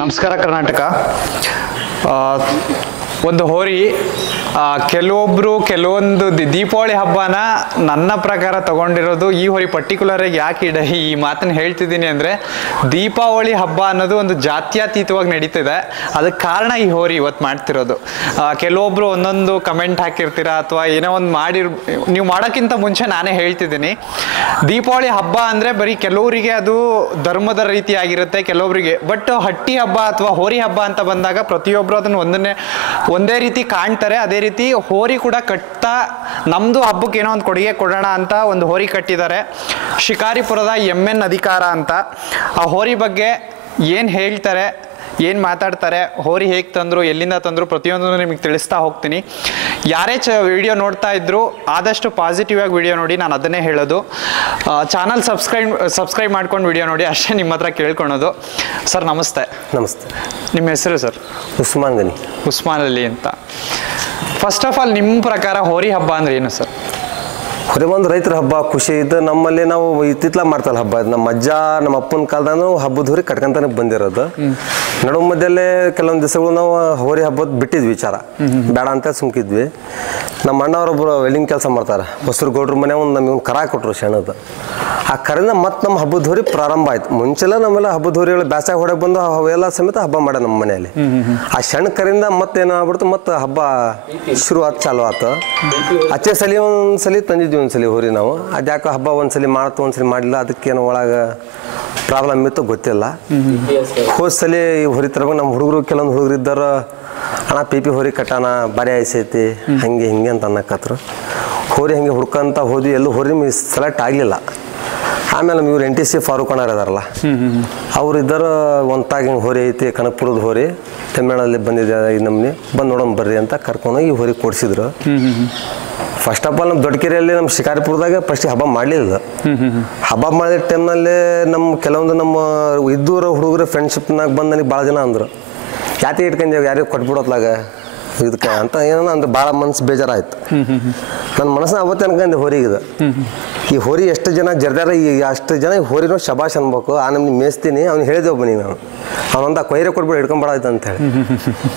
ನಮಸ್ಕಾರ ಕರ್ನಾಟಕ. ಒಂದು ಹೋರಿ ಕೆಲವೊಬ್ಬರು ಕೆಲವೊಂದು ದೀಪಾವಳಿ ಹಬ್ಬನ ನನ್ನ ಪ್ರಕಾರ ತಗೊಂಡಿರೋದು ಈ ಹೋರಿ ಪರ್ಟಿಕ್ಯುಲರಾಗಿ ಯಾಕೆ ಈ ಮಾತನ್ನು ಹೇಳ್ತಿದ್ದೀನಿ ಅಂದರೆ, ದೀಪಾವಳಿ ಹಬ್ಬ ಅನ್ನೋದು ಒಂದು ಜಾತ್ಯತೀತವಾಗಿ ನಡೀತಿದೆ. ಅದಕ್ಕೆ ಕಾರಣ ಈ ಹೋರಿ ಇವತ್ತು ಮಾಡ್ತಿರೋದು. ಕೆಲವೊಬ್ಬರು ಒಂದೊಂದು ಕಮೆಂಟ್ ಹಾಕಿರ್ತೀರ ಅಥವಾ ಏನೋ ಒಂದು ನೀವು ಮಾಡೋಕ್ಕಿಂತ ಮುಂಚೆ ನಾನೇ ಹೇಳ್ತಿದ್ದೀನಿ, ದೀಪಾವಳಿ ಹಬ್ಬ ಅಂದರೆ ಬರೀ ಕೆಲವರಿಗೆ ಅದು ಧರ್ಮದ ರೀತಿಯಾಗಿರುತ್ತೆ ಕೆಲವೊಬ್ಬರಿಗೆ. ಬಟ್ ಹಟ್ಟಿ ಹಬ್ಬ ಅಥವಾ ಹೋರಿ ಹಬ್ಬ ಅಂತ ಬಂದಾಗ ಪ್ರತಿಯೊಬ್ಬರು ಅದನ್ನು ಒಂದೇ ರೀತಿ ಕಾಣ್ತಾರೆ. ಅದೇ ರೀತಿ ಹೋರಿ ಕೂಡ ಕಟ್ತಾ ನಮ್ಮದು ಹಬ್ಬಕ್ಕೆ ಏನೋ ಒಂದು ಕೊಡುಗೆ ಕೊಡೋಣ ಅಂತ ಒಂದು ಹೋರಿ ಕಟ್ಟಿದ್ದಾರೆ. ಶಿಕಾರಿಪುರದ MN ಅಧಿಕಾರ ಅಂತ. ಆ ಹೋರಿ ಬಗ್ಗೆ ಏನು ಹೇಳ್ತಾರೆ, ಏನು ಮಾತಾಡ್ತಾರೆ, ಹೋರಿ ಹೇಗೆ ತಂದರು, ಎಲ್ಲಿಂದ ತಂದರು, ಪ್ರತಿಯೊಂದನ್ನು ನಿಮಗೆ ತಿಳಿಸ್ತಾ ಹೋಗ್ತೀನಿ. ಯಾರೇ ವಿಡಿಯೋ ನೋಡ್ತಾ ಇದ್ರು ಆದಷ್ಟು ಪಾಸಿಟಿವ್ ಆಗಿ ವಿಡಿಯೋ ನೋಡಿ, ನಾನು ಅದನ್ನೇ ಹೇಳೋದು. ಚಾನಲ್ ಸಬ್ಸ್ಕ್ರೈಬ್ ಮಾಡ್ಕೊಂಡು ವಿಡಿಯೋ ನೋಡಿ, ಅಷ್ಟೇ ನಿಮ್ಮ ಹತ್ರ ಕೇಳ್ಕೊಳೋದು. ಸರ್ ನಮಸ್ತೆ. ನಮಸ್ತೆ. ನಿಮ್ಮ ಹೆಸರು ಸರ್? ಉಸ್ಮಾನ್ ಅಲಿ ಅಂತ. ಫಸ್ಟ್ ಆಫ್ ಆಲ್ ನಿಮ್ಮ ಪ್ರಕಾರ ಹೋರಿ ಹಬ್ಬ ಅಂದ್ರೆ ಏನು ಸರ್? ಹೊರೆ ಒಂದು ರೈತರ ಹಬ್ಬ, ಖುಷಿ ಇದ್ದು ನಮ್ಮಲ್ಲಿ ನಾವು ಇತ್ತಿತ್ಲ ಮಾಡ್ತಲ್ಲ ಹಬ್ಬ. ನಮ್ಮ ಅಜ್ಜ ನಮ್ಮ ಅಪ್ಪನ ಕಾಲದಾಗ ಹಬ್ಬದ ಹೋರಿ ಕಟ್ಕೊಂತಾನೆ ಬಂದಿರೋದು. ನಡು ಮಧ್ಯಲ್ಲೇ ಕೆಲವೊಂದು ದಿವಸಗಳು ನಾವು ಹೋರಿ ಹಬ್ಬದ ಬಿಟ್ಟಿದ್ವಿ, ವಿಚಾರ ಬೇಡ ಅಂತ ಸುಮ್ಕಿದ್ವಿ. ನಮ್ಮ ಅಣ್ಣವರೊಬ್ಬರು ವೆಲ್ಡಿಂಗ್ ಕೆಲಸ ಮಾಡ್ತಾರೆ, ಹೊಸರು ಗೌಡ್ರ ಮನೆ ಒಂದು ನಮಗೆ ಕರ ಕೊಟ್ಟರು ಶಣದ. ಆ ಕರಿಂದ ಮತ್ತೆ ನಮ್ಮ ಹಬ್ಬದ ಹೋರಿ ಪ್ರಾರಂಭ ಆಯ್ತು. ಮುಂಚೆಲ್ಲ ನಮ್ಮೆಲ್ಲ ಹಬ್ಬದ ಹೋರಿಗಳು ಬ್ಯಾಸಾಗ ಹೊಡೆಗೆ ಬಂದು ಅವೆಲ್ಲ ಸಮೇತ ಹಬ್ಬ ಮಾಡ ನಮ್ಮ ಮನೆಯಲ್ಲಿ. ಆ ಶಣ ಕರಿಂದ ಮತ್ತೆ ಏನಾಗ್ಬಿಡ್ತು, ಮತ್ತೆ ಹಬ್ಬ ಶುರು ಆಯ್ತು, ಚಾಲು ಆಯ್ತು. ಅಚ್ಚೆ ಸಲಿ ಒಂದ್ಸಲಿ ತಂದಿದ್ವಿ, ಒಂದ್ಸಲಿ ಹೋರಿ ನಾವು. ಅದ್ಯಾಕೆ ಹಬ್ಬ ಒಂದ್ಸಲಿ ಮಾಡ್ತು ಒಂದ್ಸಲಿ ಮಾಡಿಲ್ಲ, ಅದಕ್ಕೇನು ಒಳಗೆ ಪ್ರಾಬ್ಲಮ್ ಇತ್ತು ಗೊತ್ತಿಲ್ಲ. ಹೋದ ಸಲಿ ಹೋರಿ ತರಬೇಕು ನಮ್ಮ ಹುಡುಗರು, ಕೆಲವೊಂದು ಹುಡುಗರು ಇದ್ದಾರ, ಅಣ್ಣ ಪಿ ಹೋರಿ ಕಟ್ಟಾನ ಬಾರಿ ಐಸೈತಿ ಹಂಗೆ ಹಿಂಗೆ ಅಂತ ಅನ್ನಕತ್ರು. ಹೋರಿ ಹಂಗೆ ಹುಡ್ಕಂತ ಹೋದ್ವಿ, ಎಲ್ಲೂ ಹೋರಿ ಸೆಲೆಕ್ಟ್ ಆಗಲಿಲ್ಲ. ಆಮೇಲೆ ಇವ್ರು NTC ಫಾರೂಕ್ ಅಣ್ಣಾರ್ ಇದಾರಲ್ಲ, ಅವ್ರು ಇದ್ದಾರೆ. ಒಂತಾಗ ಹಿಂಗೆ ಹೋರಿ ಐತಿ, ಕನಕಪುರದ ಹೋರಿ ತಮಿಳ್ನಾಡಲ್ಲಿ ಬಂದಿದೆ, ಈ ನಮ್ಮನೆ ಬಂದು ನೋಡೋಣ ಬರ್ರಿ ಅಂತ ಕರ್ಕೊಂಡೋಗಿ ಈ ಹೋರಿ ಕೊಡಿಸಿದ್ರು. ಫಸ್ಟ್ ಆಫ್ ಆಲ್ ನಮ್ಮ ದೊಡ್ಡಕೆರೆಯಲ್ಲಿ ನಮ್ಮ ಶಿಕಾರಿಪುರದಾಗ ಫಸ್ಟ್ ಹಬ್ಬ ಮಾಡಲಿಲ್ಲ. ಹಬ್ಬ ಮಾಡಿದ ಟೈಮ್ನಲ್ಲಿ ಕೆಲವೊಂದು ನಮ್ಮ ಇದ್ದೂರ ಹುಡುಗರ ಫ್ರೆಂಡ್ಶಿಪ್ನಾಗ ಬಂದು ನನಗೆ ಭಾಳ ಜನ ಅಂದರು, ಯಾತಿ ಇಟ್ಕೊಂಡೇವು ಯಾರಿಗೆ ಕೊಟ್ಬಿಡೋತ್ಲಾಗ ಇದಕ್ಕೆ ಅಂತ ಏನೋ ಅಂದ್ರೆ ಭಾಳ ಮನಸ್ಸು ಬೇಜಾರಾಯ್ತು. ನನ್ನ ಮನಸ್ಸನ್ನ ಅವತ್ತೇ ಅನ್ಕೊಂಡೆ ಹೋರಿಗಿದೆ. ಈ ಹೋರಿ ಎಷ್ಟು ಜನ ಜರ್ದಾರ, ಈ ಅಷ್ಟು ಜನ ಈ ಹೋರಿನೋ ಶಬಾಷ್ ಅನ್ಬೇಕು. ನಮ್ಗೆ ಮೇಯಿಸ್ತೀನಿ ಅವ್ನು ಹೇಳಿದೆ ಒಬ್ಬನಿಗೆ ನಾನು, ಅವನೊಂದ ಕೊಯ್ರೆ ಕೊಟ್ಬಿಟ್ಟು ಹಿಡ್ಕೊಂಬಿಡಾಯ್ತು ಅಂತೇಳಿ.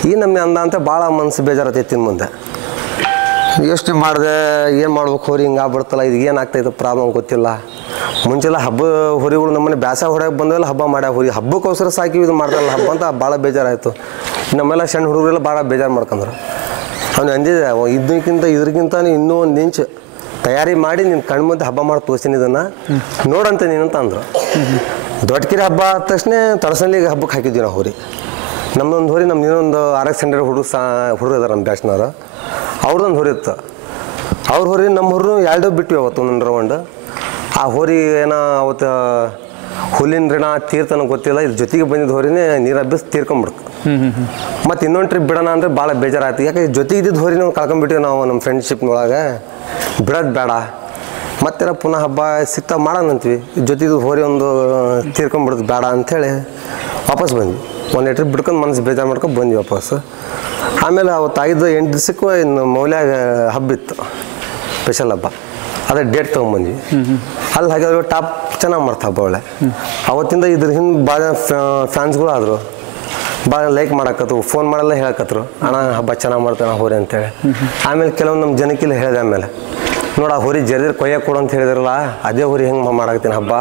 ಈ ನಮ್ಗೆ ಅಂದ ಅಂತ ಭಾಳ ಮನಸ್ಸು ಬೇಜಾರತೈತಿ. ಮುಂದೆ ಯೋಚನೆ ಮಾಡಿದೆ, ಏನು ಮಾಡ್ಬೇಕು, ಹೋರಿ ಹಿಂಗೆ ಆಗ್ಬಿಡ್ತಲ್ಲ, ಇದು ಏನಾಗ್ತಾಯಿತ್ತು ಪ್ರಾಬ್ಲಮ್ ಗೊತ್ತಿಲ್ಲ. ಮುಂಚೆಲ್ಲ ಹಬ್ಬ ಹೋರಿಗಳು ನಮ್ಮನೆ ಬ್ಯಾಸ ಹೊಡೆಯಕ್ಕೆ ಬಂದವೆಲ್ಲ ಹಬ್ಬ ಮಾಡ್ಯಾವ. ಹೋರಿ ಹಬ್ಬಕ್ಕೋಸ್ಕರ ಸಾಕಿ ಇದು ಮಾಡ್ತಾರಲ್ಲ ಹಬ್ಬ ಅಂತ ಭಾಳ ಬೇಜಾರಾಯಿತು. ನಮ್ಮೆಲ್ಲ ಸಣ್ಣ ಹುಡುಗರೆಲ್ಲ ಭಾಳ ಬೇಜಾರು ಮಾಡ್ಕೊಂಡ್ರು. ಅವ್ನು ಅಂದಿದೆ, ಇದ್ರಕ್ಕಿಂತ ಇನ್ನೂ ಒಂದು ಇಂಚು ತಯಾರಿ ಮಾಡಿ ನಿನ್ನ ಕಣ್ಮುಂದೆ ಹಬ್ಬ ಮಾಡಿ ತೋರಿಸ್ತೀನಿ, ಇದನ್ನು ನೋಡಂತ ನೀನಂತ ಅಂದರು. ದೊಡ್ಡಕೆರೆ ಹಬ್ಬ ಆದ ತಕ್ಷಣ ತಡಸಲಿಗೆ ಹಬ್ಬಕ್ಕೆ ಹಾಕಿದ್ವಿ ನಾವು ಹೋರಿ. ನಮ್ಮದೊಂದು ಹೋರಿ, ನಮ್ಮ ಇನ್ನೊಂದು RX ಸೆಂಟರ್ ಹುಡುಗರು ಇದಾರೆ ನಮ್ಮ ಬ್ಯಾಚ್ನವ್ರು, ಅವ್ರದ್ದೊಂದು ಹೋರಿ ಇತ್ತು. ಅವ್ರ ಹೋರಿ ನಮ್ಮ ಹೋರಿ ಎರಡೋ ಬಿಟ್ವಿ ಅವತ್ತು ಒಂದೊಂದು ರೌಂಡ್. ಆ ಹೋರಿ ಏನೋ ಅವತ್ತು ಹುಲ್ಲಿನ ಋಣ ತೀರ್ತನ ಗೊತ್ತಿಲ್ಲ, ಇದ್ರ ಜೊತೆಗೆ ಬಂದಿದ್ದ ಹೋರಿನೇ ನೀರು ಹಬ್ಬಿಸಿ ತೀರ್ಕೊಂಡ್ಬಿಡ್ತು. ಮತ್ತು ಇನ್ನೊಂದು ಟ್ರಿಪ್ ಬಿಡೋಣ ಅಂದರೆ ಭಾಳ ಬೇಜಾರಾಯ್ತು. ಯಾಕೆ ಜೊತೆಗೆ ಇದ್ದಿದ್ದು ಹೋರಿ ನಾವು ಕಳ್ಕೊಂಡ್ಬಿಟ್ಟಿವಿ ನಾವು ನಮ್ಮ ಫ್ರೆಂಡ್ಶಿಪ್ನೊಳಗೆ. ಬಿಡೋದು ಬೇಡ, ಮತ್ತೆ ಪುನಃ ಹಬ್ಬ ಸಿಗ್ತಾ ಮಾಡೋಣಂತೀವಿ, ಜೊತೆದು ಹೋರಿ ಒಂದು ತೀರ್ಕೊಂಡ್ಬಿಡೋದು ಬೇಡ ಅಂಥೇಳಿ ವಾಪಸ್ ಬಂದ್ವಿ. ಒಂದು ಟ್ರಿಪ್ ಬಿಡ್ಕೊಂಡು ಮನಸ್ಸು ಬೇಜಾರು ಮಾಡ್ಕೊಂಡು ಬಂದ್ವಿ ವಾಪಸ್. ಆಮೇಲೆ ಅವತ್ತು ಆಗಿದ್ದು 8 ದಿವಸಕ್ಕೂ ಇನ್ನು ಮೌಲ್ಯಾಗ ಹಬ್ಬ ಇತ್ತು, ಸ್ಪೆಷಲ್ ಹಬ್ಬ. ಅದೇ ಡೇಟ್ ತೊಗೊಂಬಂದ್ವಿ. ಅಲ್ಲಿ ಹಾಗಾದ್ರೆ ಟಾಪ್ ಚೆನ್ನಾಗಿ ಮಾಡ್ತಾ ಹಬ್ಬ ಒಳ್ಳೆ. ಅವತ್ತಿಂದ ಇದ್ರ ಹಿಂದೆ ಭಾಳ ಫ್ಯಾನ್ಸ್ಗಳು ಆದರು, ಭಾಳ ಲೈಕ್ ಮಾಡಕತ್ರು, ಫೋನ್ ಮಾಡಲ್ಲ ಹೇಳಕತ್ರು, ಅಣ್ಣ ಹಬ್ಬ ಚೆನ್ನಾಗಿ ಮಾಡ್ತಾನೆ ಹೋರಿ ಅಂತೇಳಿ. ಆಮೇಲೆ ಕೆಲವೊಂದು ನಮ್ಮ ಜನಕ್ಕಿಲ್ಲ ಹೇಳಿದೆ, ಆಮೇಲೆ ನೋಡ ಹೋರಿ ಜರಿದ್ರೆ ಕೊಯ್ಯಕ್ಕೆ ಕೊಡು ಅಂತ ಹೇಳಿದ್ರಲ್ಲ, ಅದೇ ಹೋರಿ ಹೆಂಗೆ ಮಾಡಾಕತ್ತೀನಿ ಹಬ್ಬ.